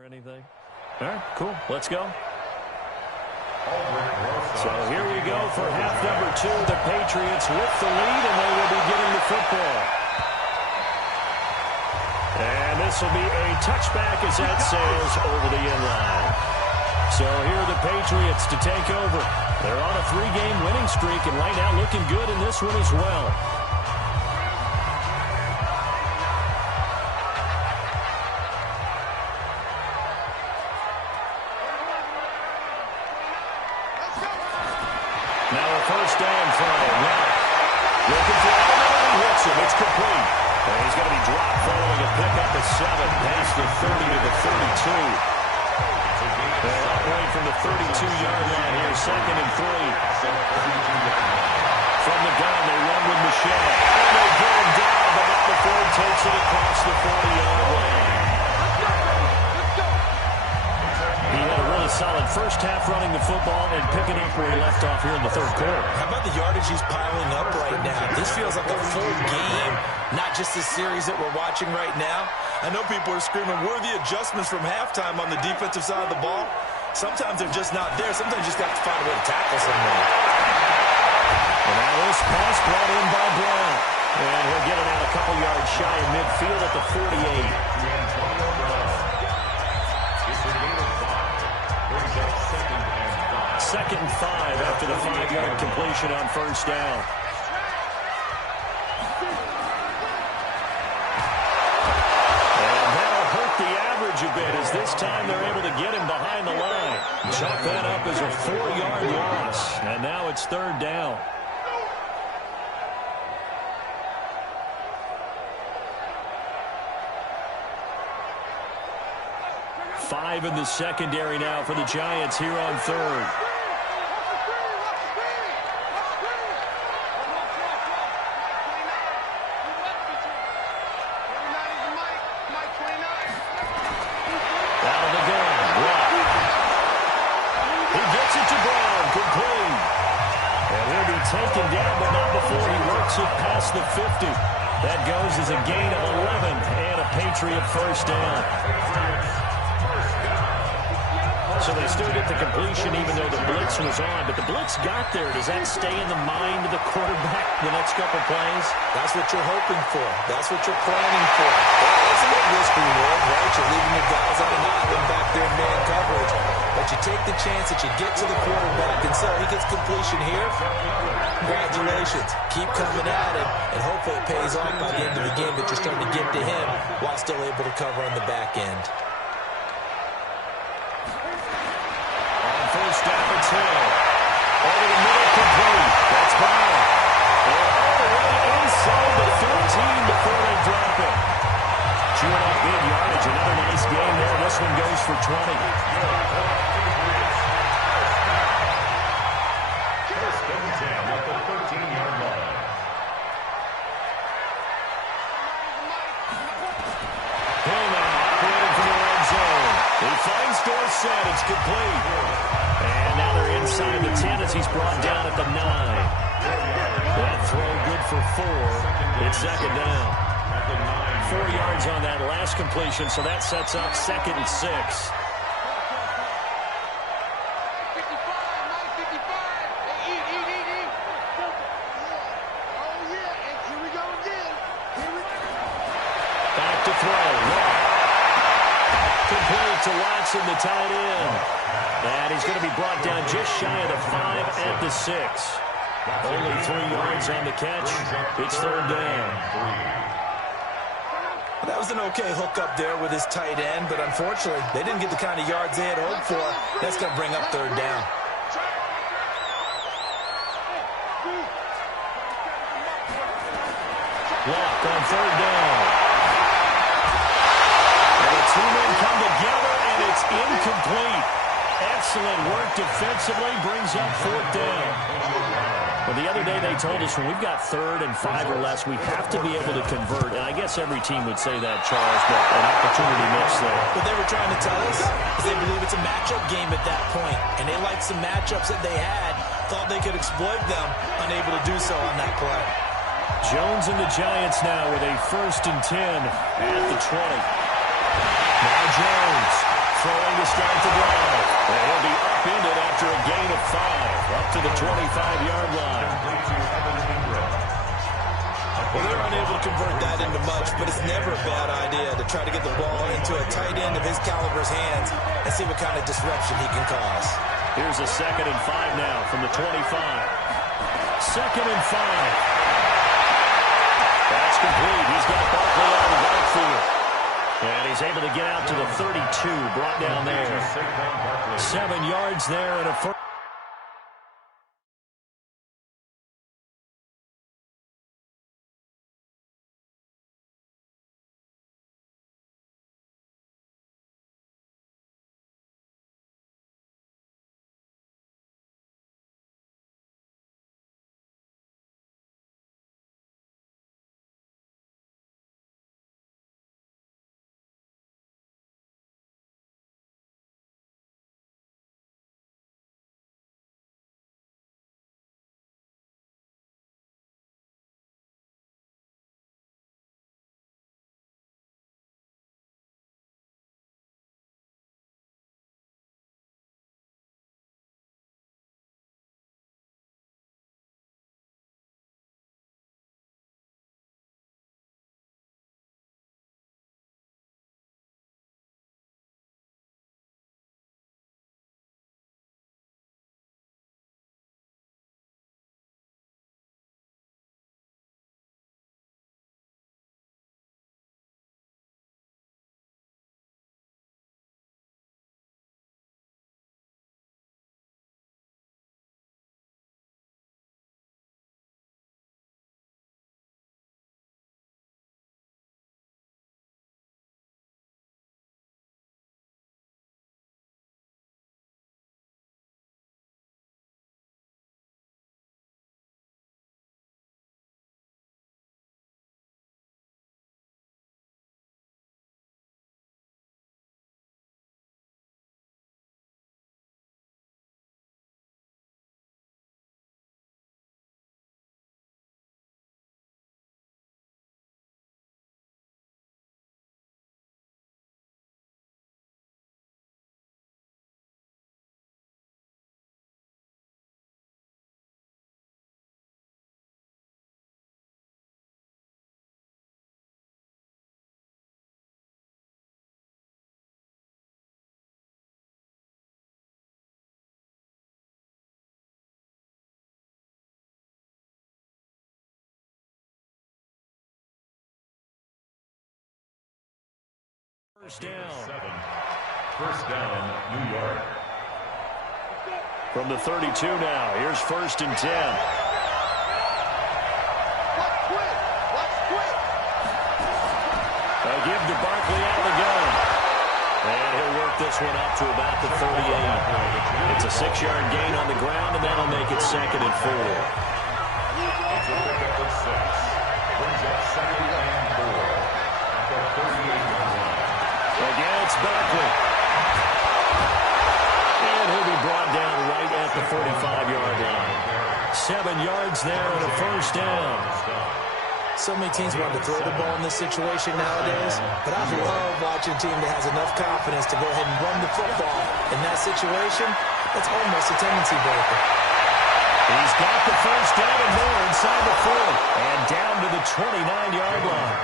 Or anything. All right, cool. Let's go. So here we go for half number 2. The Patriots with the lead, and they will be getting the football. And this will be a touchback as that sails over the end line. So here are the Patriots to take over. They're on a 3-game winning streak, and right now looking good in this one as well. Now a first down throw. Now looking for Allen. Hits him. It's complete. And he's going to be dropped following a pickup of 7 past the 30 to the 32. They're operating from the 32-yard line here. 2nd and 3. From the gun, they run with Michelle. And they get him down, but not before he takes it across the 40-yard line. He had a really solid first half running the football and picking up where he left off here in the 3rd quarter. How about the yardage he's piling up right now? This feels like a full game, not just the series that we're watching right now. I know people are screaming, where are the adjustments from halftime on the defensive side of the ball? Sometimes they're just not there. Sometimes you just have to find a way to tackle someone. And now this pass brought in by Brown. And he'll get it out a couple yards shy of midfield at the 48. Second and 5 after the 5-yard completion on first down. And that'll hurt the average a bit as this time they're able to get him behind the line. Chalk that up as a 4-yard loss. And now it's 3rd down. 5 in the secondary now for the Giants here on 3rd. Taken down, but not before he works it past the 50. That goes as a gain of 11 and a Patriot first down. So they still get the completion even though the blitz was on, but the blitz got there. Does that stay in the mind of the quarterback the next couple plays? That's what you're hoping for. That's what you're planning for. That's a little risk reward, right? You're leaving your guys on an island back there in man coverage. But you take the chance that you get to the quarterback, and so he gets completion here. Congratulations. Keep coming at it, and hopefully it pays off by the end of the game that you're starting to get to him while still able to cover on the back end. On first down, it's Hill. Over the middle, complete. That's Brown. They're all the way inside the 13 before they drop it. Chewing up big yardage. Another nice game there. This one goes for 20. Dorsett, it's complete. And now they're inside the 10 as he's brought down at the 9. That throw good for 4. It's 2nd down. 4 yards on that last completion, so that sets up 2nd and 6. Back to throw. Complete to Watson, the tight end. And he's going to be brought down just shy of the 5 at the 6. Only 3 yards on the catch. It's 3rd down. That was an okay hook up there with his tight end, but unfortunately, they didn't get the kind of yards they had hoped for. That's going to bring up 3rd down. Block on 3rd down. Two men come together, and it's incomplete. Excellent work defensively, brings up 4th down. Well, the other day they told us when we've got 3rd and 5 or less, we have to be able to convert. And I guess every team would say that, Charles, but an opportunity missed there. What they were trying to tell us is they believe it's a matchup game at that point, and they liked some matchups that they had, thought they could exploit them, unable to do so on that play. Jones and the Giants now with a 1st and 10 at the 20. Now Jones throwing to start the drive. And he'll be upended after a gain of 5, up to the 25-yard line. Well, they're unable to convert that into much, but it's never a bad idea to try to get the ball into a tight end of his caliber's hands and see what kind of disruption he can cause. Here's a 2nd and 5 now from the 25. 2nd and 5. That's complete. He's got Barkley out of the backfield. And he's able to get out to the 32, brought down there. 7 yards there and a first. First down, New York. From the 32 now, here's 1st and 10. A give to Barkley out of the gun. And he'll work this one up to about the 38. It's a 6-yard gain on the ground, and that'll make it 2nd and 4. It's a pickup of 6. Brings up 2nd and 4 at the 38-yard line. Again, it's Barkley. And he'll be brought down right at the 45-yard line. 7 yards there and a first down. So many teams want to throw the ball in this situation nowadays, but I love watching a team that has enough confidence to go ahead and run the football. In that situation, that's almost a tendency breaker. He's got the first down and more inside the 40 and down to the 29-yard line.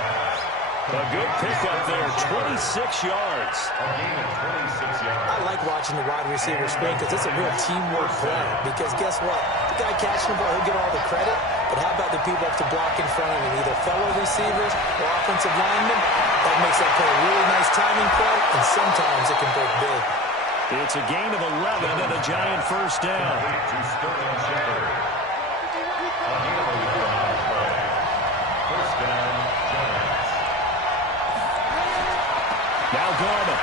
A good pickup there, 26 yards. A gain of 26 yards. I like watching the wide receiver screen because it's a real teamwork play. Because guess what? The guy catching the ball, he'll get all the credit. But how about the people up to block in front of him, either fellow receivers or offensive linemen? That makes that play a really nice timing play, and sometimes it can break big. It's a gain of 11 and a giant first down. To Sterling Shepard. A gain of 11 on the play. First down, Giants. Now Gorman.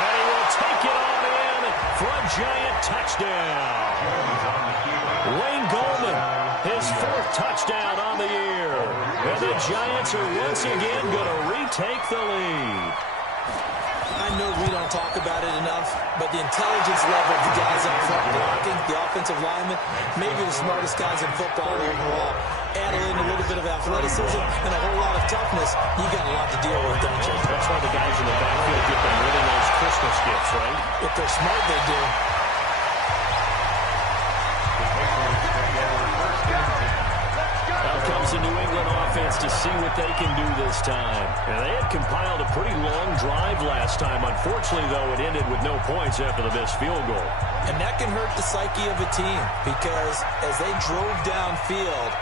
And he will take it on in for a giant touchdown. Wayne Goldman, his 4th touchdown on the year. And the Giants are once again going to retake the lead. I know we don't talk about it enough, but the intelligence level of the guys up front blocking, the offensive linemen, maybe the smartest guys in football overall. add in a little bit of athleticism and a whole lot of toughness, you got a lot to deal with, don't you? That's why the guys in the backfield get them really nice Christmas gifts, right? If they're smart, they do. Out comes the New England offense to see what they can do this time. And they had compiled a pretty long drive last time. Unfortunately, though, it ended with no points after the missed field goal. And that can hurt the psyche of a team because as they drove downfield,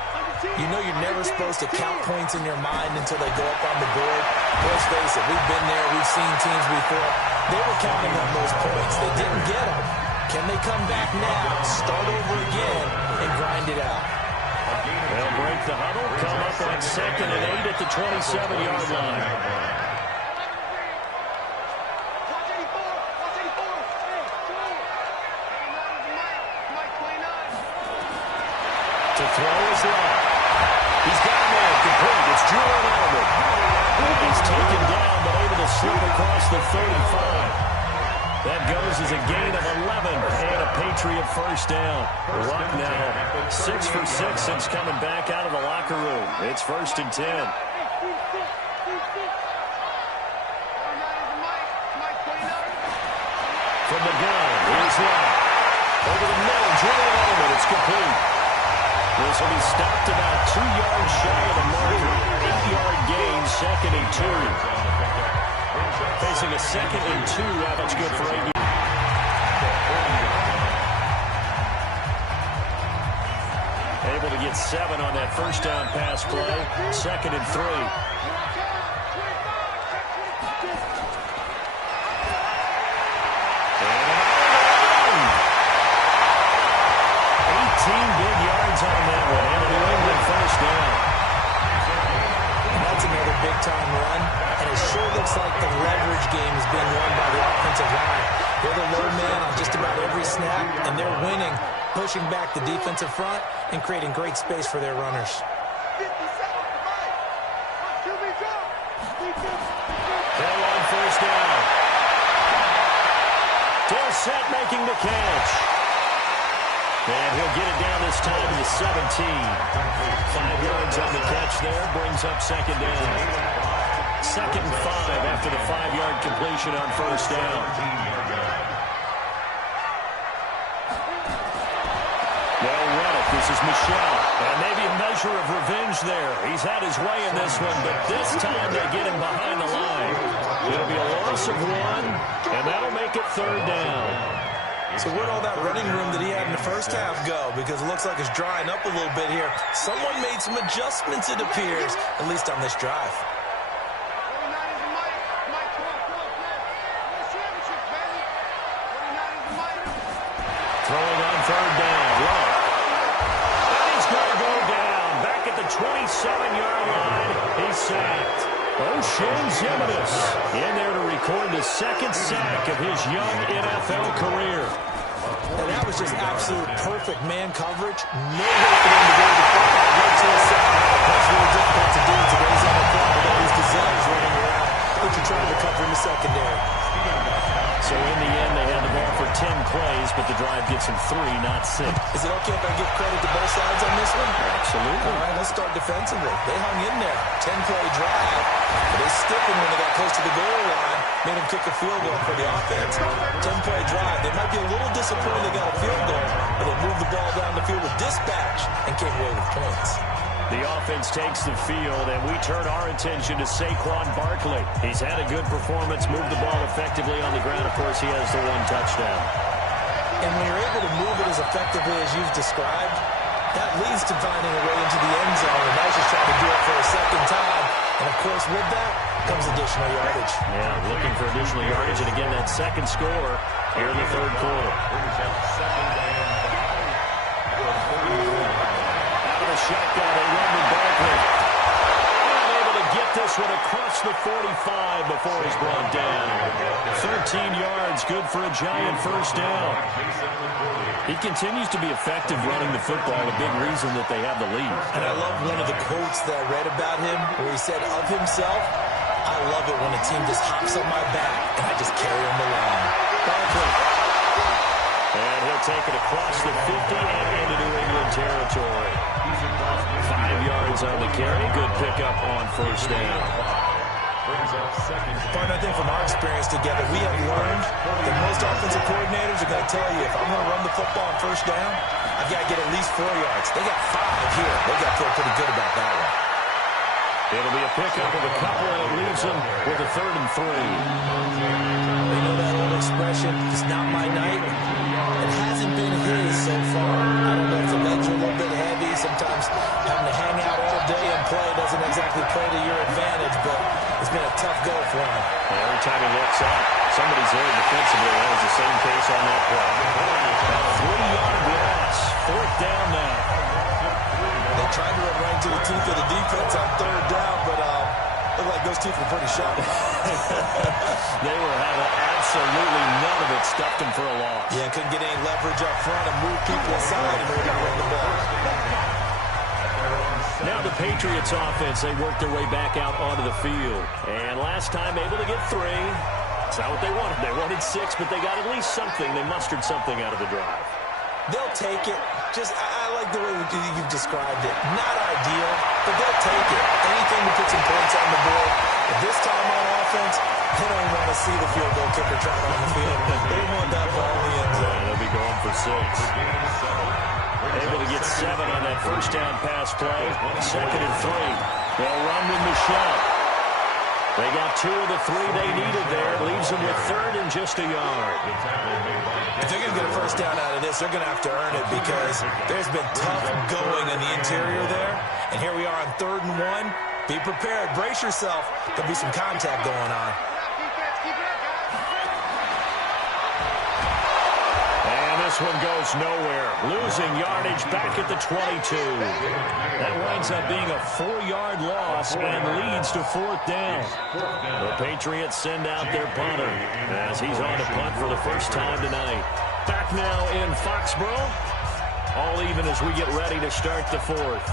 you know you're never supposed to count points in your mind until they go up on the board. Let's face it, we've been there. We've seen teams before. They were counting on those points. They didn't get them. Can they come back now, start over again, and grind it out? They'll break the huddle, come up on 2nd and 8 at the 27-yard line. To throw is long. He's got a man complete. It's Julian Edelman. He's taken down but able to slip across the 35. That goes as a gain of 11 and a Patriot first down. Luck now 6 for 6 since coming back out of the locker room. It's 1st and 10. From the gun, here's Luck. Over the middle, Julian Edelman. It's complete. This will be stopped about 2 yards shy of the marker. 8-yard gain, 2nd and 2. Facing a 2nd and 2, that's good for 8. Able to get 7 on that first down pass play. 2nd and 3. And 18 big yards on that one. And a New England first down. That's another big-time run. And it sure looks like the leverage game is being won by the offensive line. They're the low man on just about every snap, and they're winning, pushing back the defensive front and creating great space for their runners. Hill on first down. Dorsett making the catch. And he'll get it down this time to the 17. 5 yards on the catch there, brings up 2nd down. 2nd and 5 after the 5-yard completion on first down. Well, run it. This is Michel. And maybe a measure of revenge there. He's had his way in this one, but this time they get him behind the line. It'll be a loss of 1, and that'll make it 3rd down. So where'd all that running room that he had in the first half go? Because it looks like it's drying up a little bit here. Someone made some adjustments, it appears, at least on this drive. Throwing on 3rd down. Low. And he's going to go down. Back at the 27-yard line. He's sacked. O'Shea Zimenez in there to record the 2nd sack of his young NFL career. And that was just absolute perfect man coverage. No way for them to go to the football. Right to the side. That's really difficult to do in today's NFL with all these gazelles running around. But you're trying to cover in the secondary. So in the end, they had the ball for 10 plays, but the drive gets them 3, not 6. Is it okay if I give credit to both sides on this one? Absolutely. All right, let's start defensively. They hung in there. 10-play drive. But they stiffened when they got close to the goal line. Made them kick a field goal for the offense. 10-play drive. They might be a little disappointed they got a field goal, but they moved the ball down the field with dispatch and came away with points. The offense takes the field, and we turn our attention to Saquon Barkley. He's had a good performance, moved the ball effectively on the ground. Of course, he has the 1 touchdown. And when you're able to move it as effectively as you've described, that leads to finding a way into the end zone, and now he's just trying to do it for a 2nd time. And, of course, with that comes additional yardage. Yeah, looking for additional yardage, and again, that 2nd score here in the 3rd quarter. Shotgun, they run with Barkley. Unable to get this one across the 45 before he's brought down. 13 yards, good for a Giant first down. He continues to be effective running the football, a big reason that they have the lead. And I love one of the quotes that I read about him where he said of himself, I love it when a team just hops on my back and I just carry them along. Barkley. And he'll take it across the 50 and into New England territory. 5 yards on the carry. Good pickup on first down. Partner, I think from our experience together, we have learned that most offensive coordinators are going to tell you, if I'm going to run the football on first down, I've got to get at least 4 yards. They got 5 here. They got to feel pretty good about that one. It'll be a pickup of a couple, and it leaves them with a 3rd and 3. They know that old expression, it's not my night. It hasn't been his so far. I don't know if the legs are a little bit heavy. Sometimes having to hang out all day and play doesn't exactly play to your advantage, but it's been a tough go for him. Every time he looks up, somebody's there defensively. That was the same case on that play. A 3-yard loss. 4th down now. They tried to run right into the teeth of the defense on 3rd down, but looked like those teeth were pretty sharp. They were having absolutely none of it. Stuffed them for a loss. Yeah, couldn't get any leverage up front and move people aside in order to run the ball. Now the Patriots offense, they worked their way back out onto the field. And last time able to get 3. It's not what they wanted. They wanted 6, but they got at least something. They mustered something out of the drive. They'll take it. I like the way you've described it. Not ideal, but they'll take it. Anything to put some points on the board. But this time on offense, they don't want to see the field goal kicker trying on the field. They want that ball in the end zone. They'll be going for 6. Able to get 7 on that first down pass play. 2nd and 3. They'll run with Michelle. They got 2 of the 3 they needed there. Leaves them with 3rd and just a yard. If they're going to get a first down out of this, they're going to have to earn it because there's been tough going in the interior there. And here we are on 3rd and 1. Be prepared. Brace yourself. There'll be some contact going on. This one goes nowhere. Losing yardage back at the 22. That winds up being a 4-yard loss and leads to 4th down. The Patriots send out their punter as he's on to punt for the first time tonight. Back now in Foxborough. All even as we get ready to start the 4th.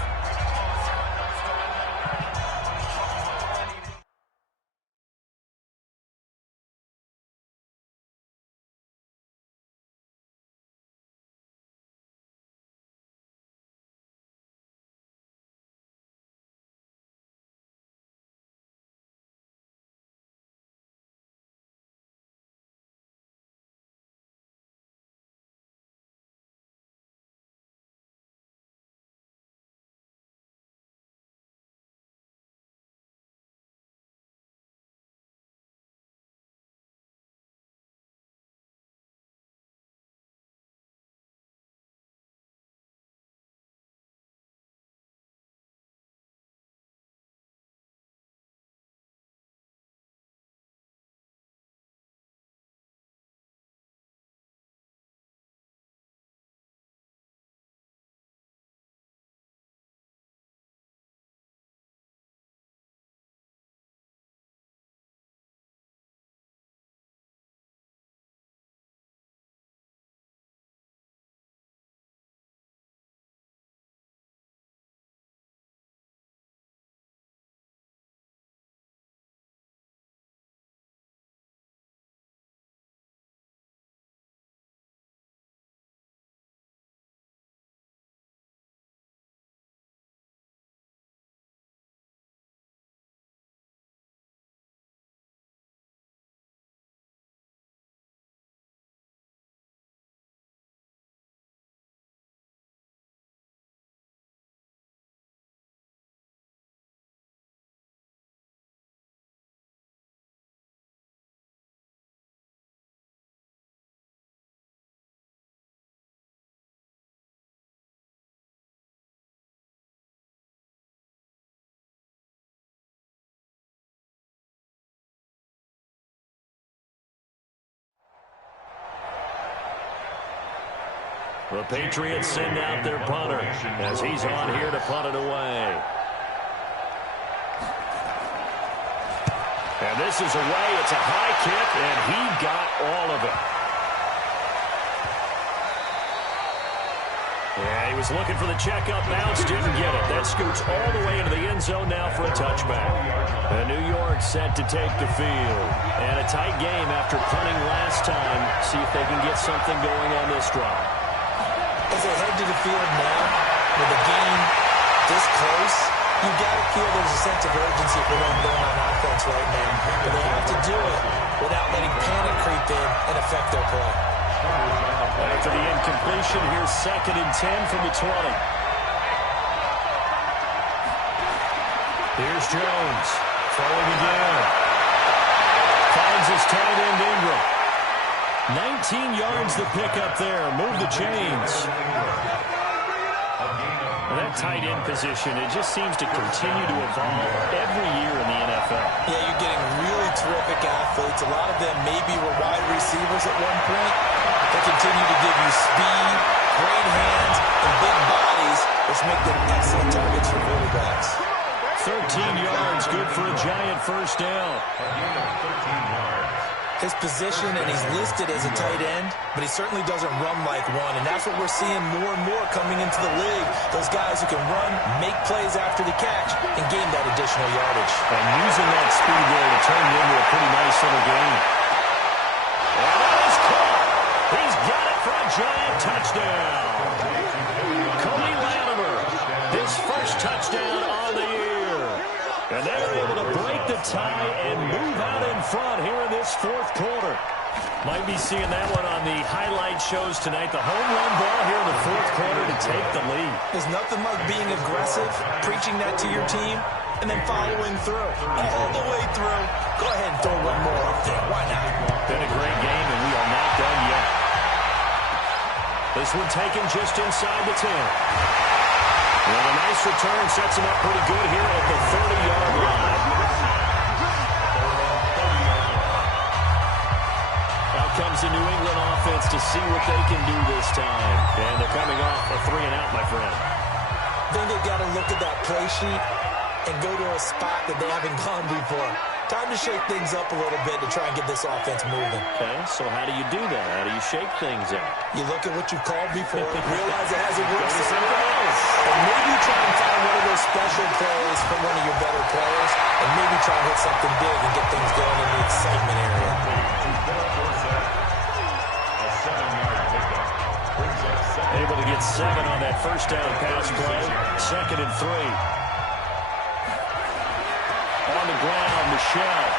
The Patriots send out their punter as he's on here to punt it away. And this is away. It's a high kick, and he got all of it. Yeah, he was looking for the checkup bounce, didn't get it. That scoots all the way into the end zone now for a touchback. And New York set to take the field. And a tight game after punting last time. See if they can get something going on this drive. As they head to the field now with a game this close, you got to feel there's a sense of urgency for them going on offense right now. But they have to do it without letting panic creep in and affect their play. After the incompletion, here's 2nd and 10 from the 20. Here's Jones. Throwing again. Finds his tight end Ingram. 19 yards to pick up there. Move the chains. Well, that tight end position, it just seems to continue to evolve every year in the NFL. Yeah, you're getting really terrific athletes. A lot of them maybe were wide receivers at one point. They continue to give you speed, great hands, and big bodies, which make them excellent targets for quarterbacks. 13 yards, good for a giant first down. His position, and he's listed as a tight end, but he certainly doesn't run like one, and that's what we're seeing more and more coming into the league. Those guys who can run, make plays after the catch, and gain that additional yardage. And using that speed there to turn it into a pretty nice little game. And that is caught. He's got it for a giant touchdown. Cody Latimer, his first touchdown on the year. And they're able to break the tie and move out in front here in this 4th quarter. Might be seeing that one on the highlight shows tonight. The home run ball here in the 4th quarter to take the lead. There's nothing like being aggressive, preaching that to your team, and then following through. All the way through. Go ahead and throw one more up there. Why not? Been a great game, and we are not done yet. This one taken just inside the 10. And a nice return sets him up pretty good here at the 30-yard line. Out comes the New England offense to see what they can do this time. And they're coming off a 3-and-out, my friend. I think they've got to look at that play sheet and go to a spot that they haven't gone before. Time to shake things up a little bit to try and get this offense moving. Okay, so how do you do that? How do you shake things up? You look at what you called before, realize it hasn't worked somewhere else. And maybe try and find one of those special plays from one of your better players, and maybe try and hit something big and get things going in the excitement area. Able to get 7 on that first down pass play. 2nd and 3. On the ground, Michelle.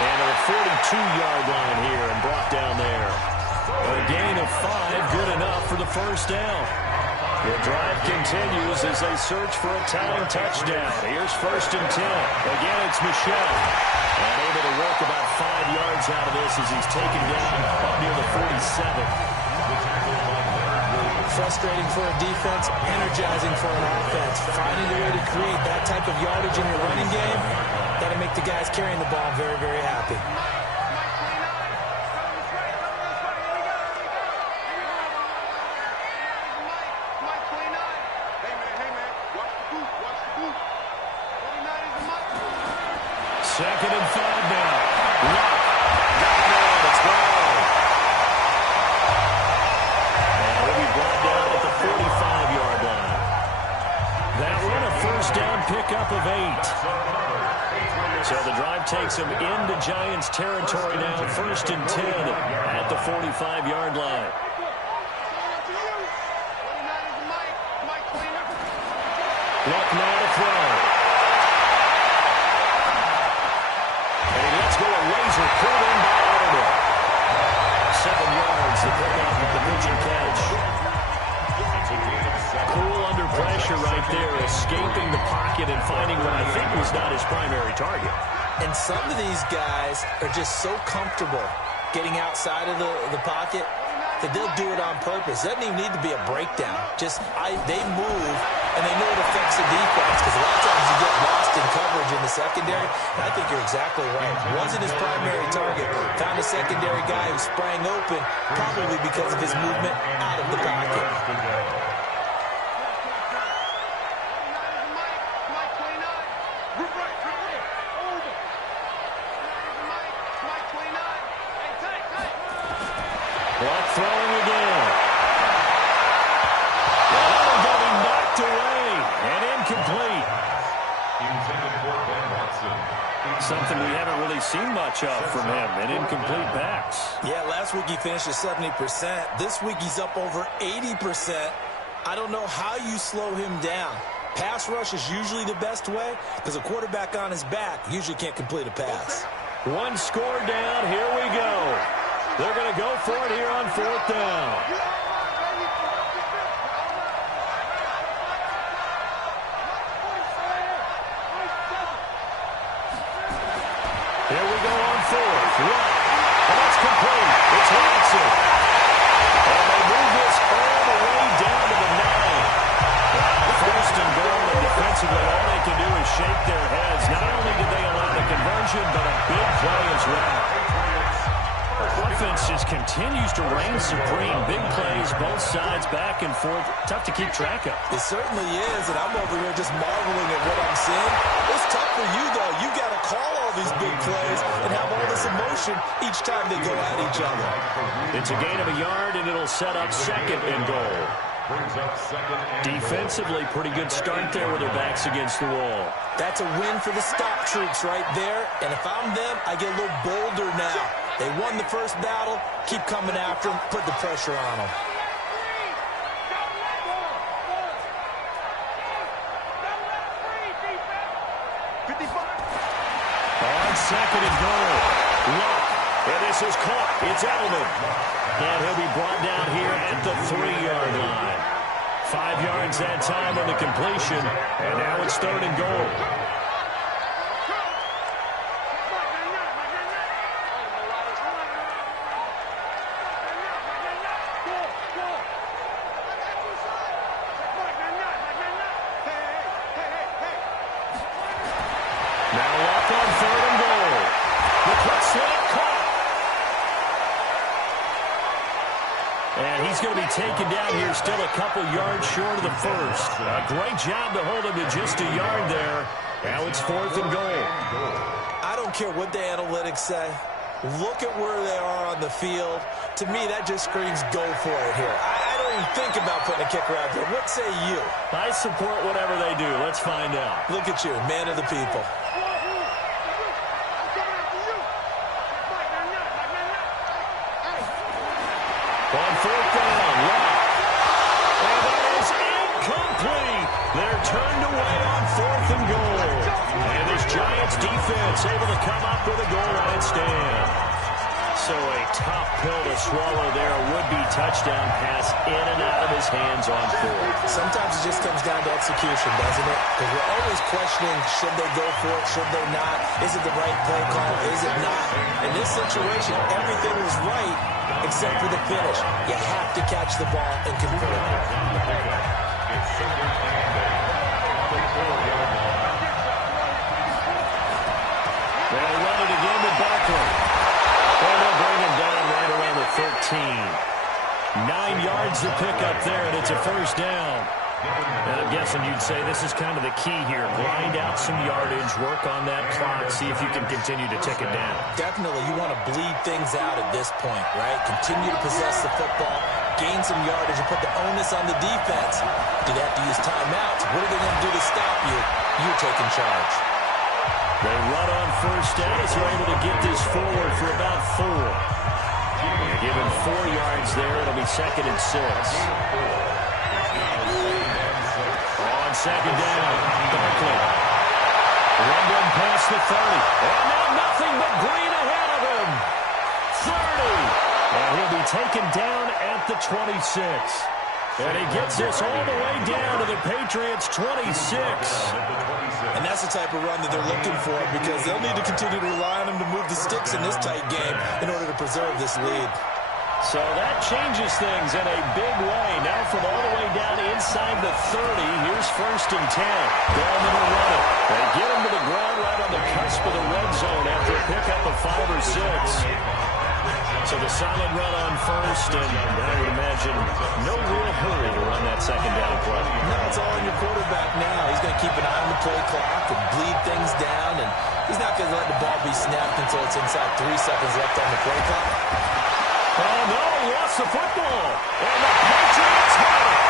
And a 42-yard line here and brought down there. A gain of 5, good enough for the first down. The drive continues as they search for a tying touchdown. Here's 1st and 10. Again, it's Michelle. And able to work about 5 yards out of this as he's taken down up near the 47. Frustrating for a defense, energizing for an offense. Finding a way to create that type of yardage in your running game, that'll make the guys carrying the ball very, very happy. Second and 5 now. Got it. It's gone. And he'll be brought down at the 45-yard line. That one, a first down pickup of 8. So the drive takes him into Giants territory now. 1st and 10 at the 45-yard line. Luck now to throw. And he lets go a laser pulled in by Audible. 7 yards to pick up with the pitch and catch. Cool under pressure right there, escaping the pocket and finding what I think was not his primary target. And some of these guys are just so comfortable getting outside of the pocket that they'll do it on purpose. It doesn't even need to be a breakdown. Just they move, and they know it affects the defense, because a lot of times you get lost in coverage in the secondary, and I think you're exactly right. Wasn't his primary target. Found a secondary guy who sprang open, probably because of his movement out of the pocket. Block throwing again. Oh, got him knocked away and incomplete. Something we haven't really seen much of from him, an incomplete pass. Yeah, last week he finished at 70%. This week he's up over 80%. I don't know how you slow him down. Pass rush is usually the best way because a quarterback on his back usually can't complete a pass. One score down. Here we go. They're going to go for it here on 4th down. Here we go on 4th. And that's complete. It's Watson. And they move this all the way down to the 9. First and goal, and defensively, all they can do is shake their heads. Not only did they allow the conversion, but a big play as well. Offense just continues to reign supreme. Big plays, both sides, back and forth. Tough to keep track of. It certainly is, and I'm over here just marveling at what I'm seeing. It's tough for you, though. You got to call all these big plays and have all this emotion each time they go at each other. It's a gain of a yard, and it'll set up 2nd and goal. Defensively, pretty good start there with their backs against the wall. That's a win for the stop troops right there, and if I'm them, I get a little bolder now. They won the first battle, keep coming after them, put the pressure on them. On 2nd and goal, Luck, and this is caught. It's Edelman. And he'll be brought down here at the 3-yard line. 5 yards that time on the completion, and now it's 3rd and goal. Now Luck on 3rd and goal. The quick slant caught. And he's going to be taken down here, still a couple yards short of the first. A great job to hold him to just a yard there. Now it's 4th and goal. I don't care what the analytics say. Look at where they are on the field. To me, that just screams go for it here. I don't even think about putting a kicker out there. What say you? I support whatever they do. Let's find out. Look at you, man of the people. On 4th down, Luck. And that is incomplete. They're turned away on 4th and goal. And this Giants defense able to come up with a goal line stand. So a tough pill to swallow there. A would-be touchdown pass in and out of his hands on 4th. Sometimes it just comes down to execution, doesn't it? Because we're always questioning, should they go for it, should they not? Is it the right play call, is it not? In this situation, everything was right except for the finish. You have to catch the ball and convert it. They'll run it again with Barkley. And they'll bring him down right around the 13. 9 yards to pick up there, and it's a first down. And I'm guessing you'd say this is kind of the key here. Grind out some yardage, work on that clock, see if you can continue to tick it down. Definitely, you want to bleed things out at this point, right? Continue to possess the football, gain some yardage, and put the onus on the defense. Do they have to use timeouts? What are they going to do to stop you? You're taking charge. They run on first down as they're able to get this forward for about 4. Give him 4 yards there. It'll be 2nd and 6. On 2nd down, Barkley. Rumbling past the 30. And now nothing but green ahead of him. 30. And he'll be taken down at the 26. And he gets this all the way down to the Patriots' 26. And that's the type of run that they're looking for because they'll need to continue to rely on him to move the sticks in this tight game in order to preserve this lead. So that changes things in a big way. Now from all the way down inside the 30, here's 1st and 10. Going to run it. They get him to the ground right on the cusp of the red zone after a pickup of 5 or 6. So the solid run on first, and I would imagine no real hurry to run that 2nd down play. No, it's all on your quarterback now. He's going to keep an eye on the play clock and bleed things down, and he's not going to let the ball be snapped until it's inside 3 seconds left on the play clock. Oh, no, he lost the football. And the Patriots have it.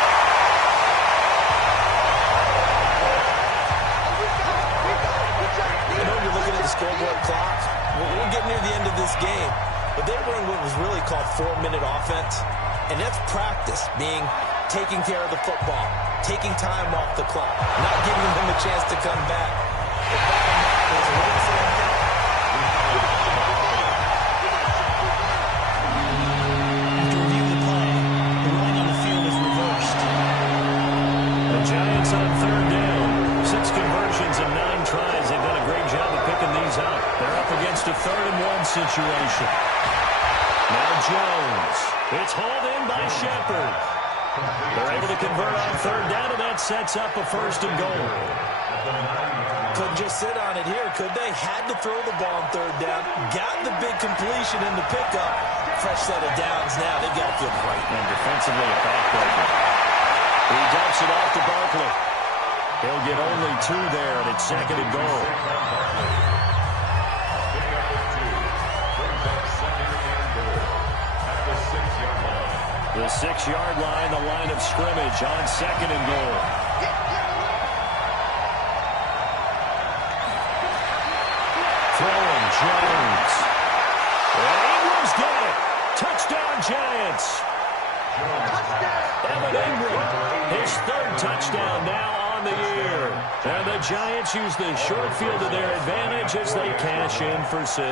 I know you're looking at the scoreboard clock. We'll get near the end of this game, but they were in what was really called 4-minute offense, and that's practice, being taking care of the football, taking time off the clock, not giving them a chance to come back. The bottom line is, what do you say on that? After reviewing the play, the ruling on the field is reversed. The Giants on third down. 6 conversions and 9 tries. They've done a great job of picking these up. They're up against a 3rd-and-1 situation. Now Jones. It's hauled in by Shepard. They're able to convert on third down, and that sets up a 1st and goal. Couldn't just sit on it here, could they? Had to throw the ball on third down. Got the big completion in the pickup. Fresh set of downs now. They've got to feel great. And defensively a backbreaker. He dumps it off to Barkley. He'll get only 2 there, and it's 2nd and goal. The 6-yard line, the line of scrimmage on 2nd and goal. Throwing Jones. And Ingram's got it. Touchdown, Giants. Evan Ingram, his 3rd touchdown now on the year. And the Giants use the short field to their advantage as they cash in for 6.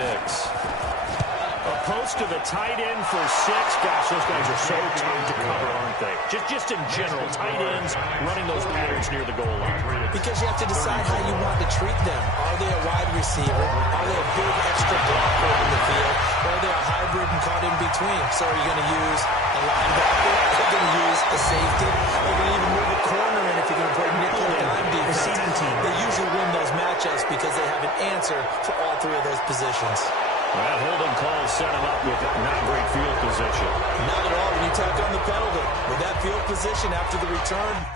Post to the tight end for 6. Gosh, those guys are so tough to cover, aren't they? Just in general, tight ends running those patterns near the goal line. Because you have to decide how you want to treat them. Are they a wide receiver? Are they a big extra blocker in the field? Or are they a hybrid and caught in between? So are you going to use a linebacker? Are you going to use a safety? Are you going to even move a corner in if you're going to play nickel or dime defense? They usually win those matchups because they have an answer for all 3 of those positions. That holding call set him up with not great field position. Not at all when you tack on the penalty. With that field position after the return.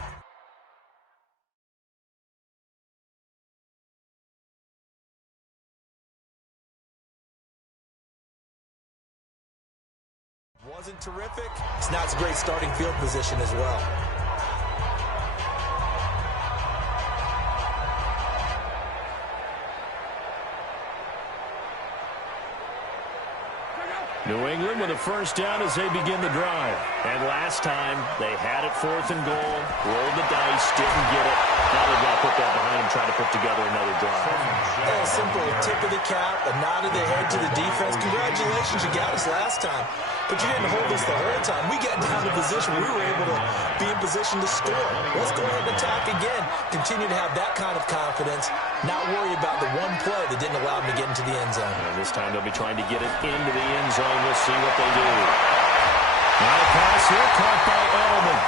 Wasn't terrific. Now it's a great starting field position as well. New England with a 1st down as they begin the drive. And last time, they had it 4th and goal, rolled the dice, didn't get it. Now they've got to put that behind them, try to put together another drive. A simple tip of the cap, a nod of the head to the defense. Congratulations, you got us last time. But you didn't hold us the whole time. We got down to position. We were able to be in position to score. Let's go ahead and attack again. Continue to have that kind of confidence. Not worry about the one play that didn't allow them to get into the end zone. And this time they'll be trying to get it into the end zone. We'll see what they do. High pass here, caught by Edelman.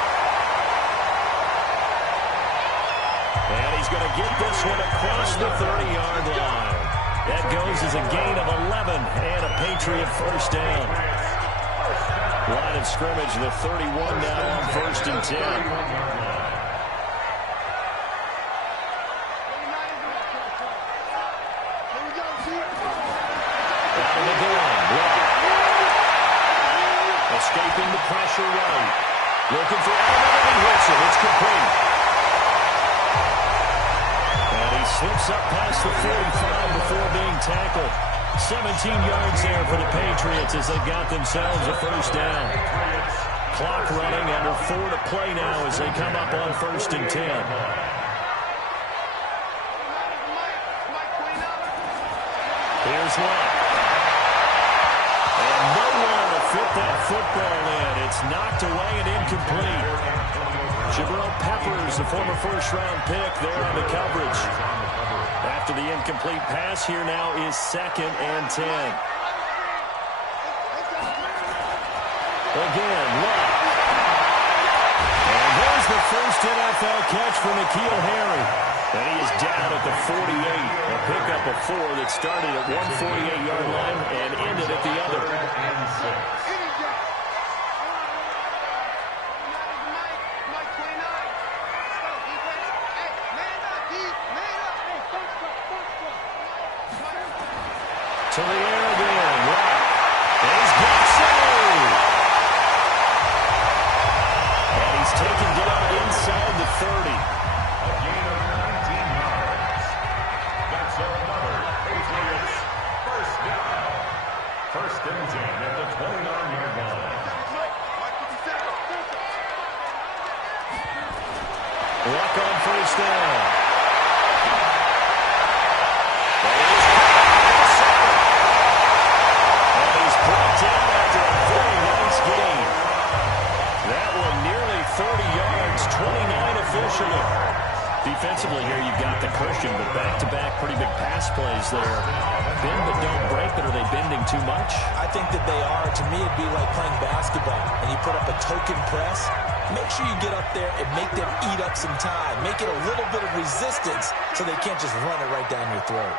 And he's going to get this one across the 30-yard line. That goes as a gain of 11 and a Patriot 1st down. Line of scrimmage, the 31 now on 1st and 10. Out of the goal line, escaping the pressure right. Looking for Edelman, and he hits it. It's complete. And he slips up past the 45 before being tackled. 17 yards there for the Patriots as they got themselves a 1st down. Clock running, under 4 to play now as they come up on 1st and 10. Here's one. And no one to fit that football in. It's knocked away and incomplete. Jabril Peppers, the former 1st-round pick, there on the coverage. After the incomplete pass, here now is 2nd and 10. Again, Love. And there's the first NFL catch for N'Keal Harry. And he is down at the 48. A pickup of 4 that started at 148-yard line and ended at the other. To the air again. Right. He's got saved. And he's taken down inside the 30. A gain of 19 yards. That's another Patriots 1st down. 1st and 10 at the 29-yard line. down. And he's brought down after a very nice gain. That one nearly 30 yards, 29 officially. Defensively here, you've got the cushion, but back-to-back pretty big pass plays there. Bend but don't break, but are they bending too much? I think that they are. To me, it'd be like playing basketball, and you put up a token press. Make sure you get up there and make them eat up some time. Make it a little bit of resistance so they can't just run it right down your throat.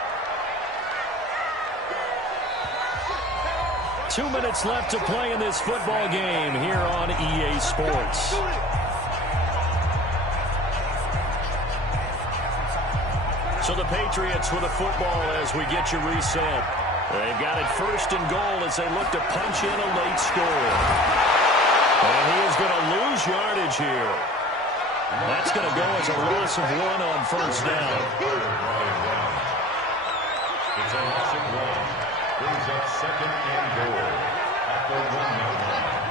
2 minutes left to play in this football game here on EA Sports. So the Patriots with a football as we get you reset. They've got it first and goal as they look to punch in a late score. And he is going to lose yardage here. That's going to go as a loss of 1 on first down. It's a loss of 1. Brings up second and goal at the 1-yard line.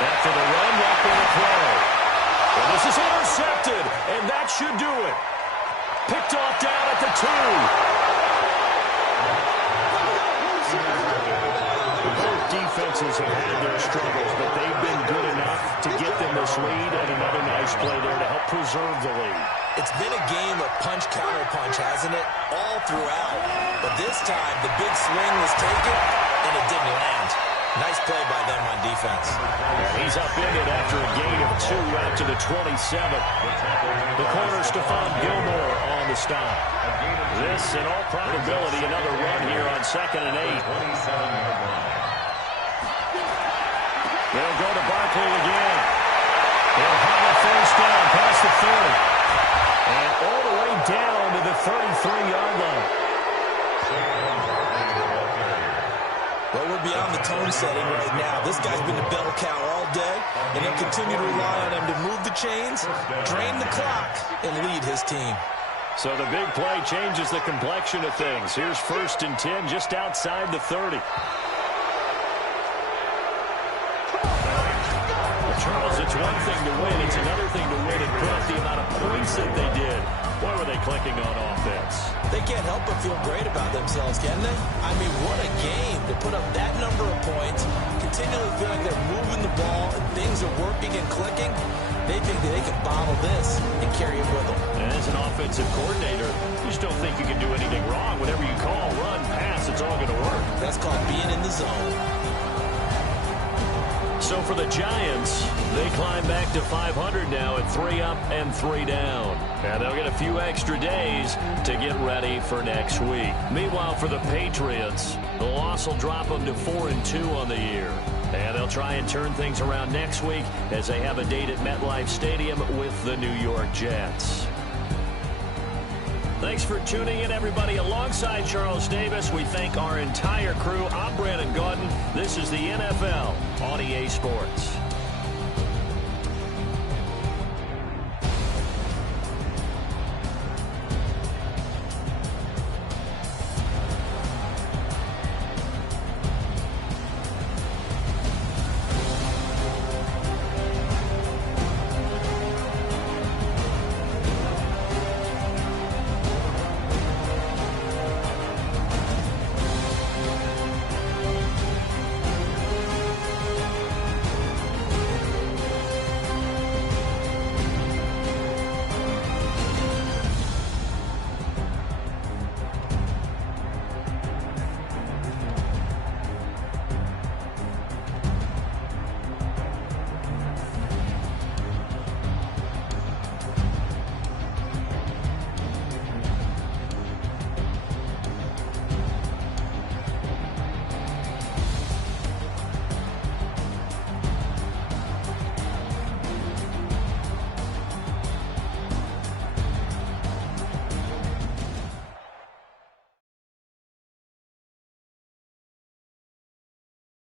After the run, left with a throw. Well, this is intercepted, and that should do it. Picked off down at the 2. Both defenses have had their struggles, but they've been good enough to get them this lead, and another nice play there to help preserve the lead. It's been a game of punch-counter-punch, hasn't it? All throughout. But this time, the big swing was taken, and it didn't land. Nice play by them on defense. And he's upended after a gain of 2 out to the 27. The corner, Stephon Gilmore, on the stop. This, in all probability, another run here on 2nd and 8. They'll go to Barkley again. They'll have a first down past the 30. And all the way down to the 33-yard line. Well, we're beyond the tone setting right now. This guy's been a bell cow all day, and he'll continue to rely on him to move the chains, drain the clock, and lead his team. So the big play changes the complexion of things. Here's 1st and 10 just outside the 30. Charles, it's one thing to win. It's another thing to win and put up the amount of points that they did. Boy, were they clicking on offense. They can't help but feel great about themselves, can they? I mean, what a game to put up that number of points, continually feel like they're moving the ball and things are working and clicking. They think that they can bottle this and carry it with them. And as an offensive coordinator, you just don't think you can do anything wrong. Whatever you call, run, pass, it's all going to work. That's called being in the zone. So for the Giants, they climb back to 500 now at 3 up and 3 down. And they'll get a few extra days to get ready for next week. Meanwhile, for the Patriots, the loss will drop them to 4-2 on the year. And they'll try and turn things around next week as they have a date at MetLife Stadium with the New York Jets. Thanks for tuning in, everybody. Alongside Charles Davis, we thank our entire crew. I'm Brandon Gaudin. This is the NFL on EA Sports.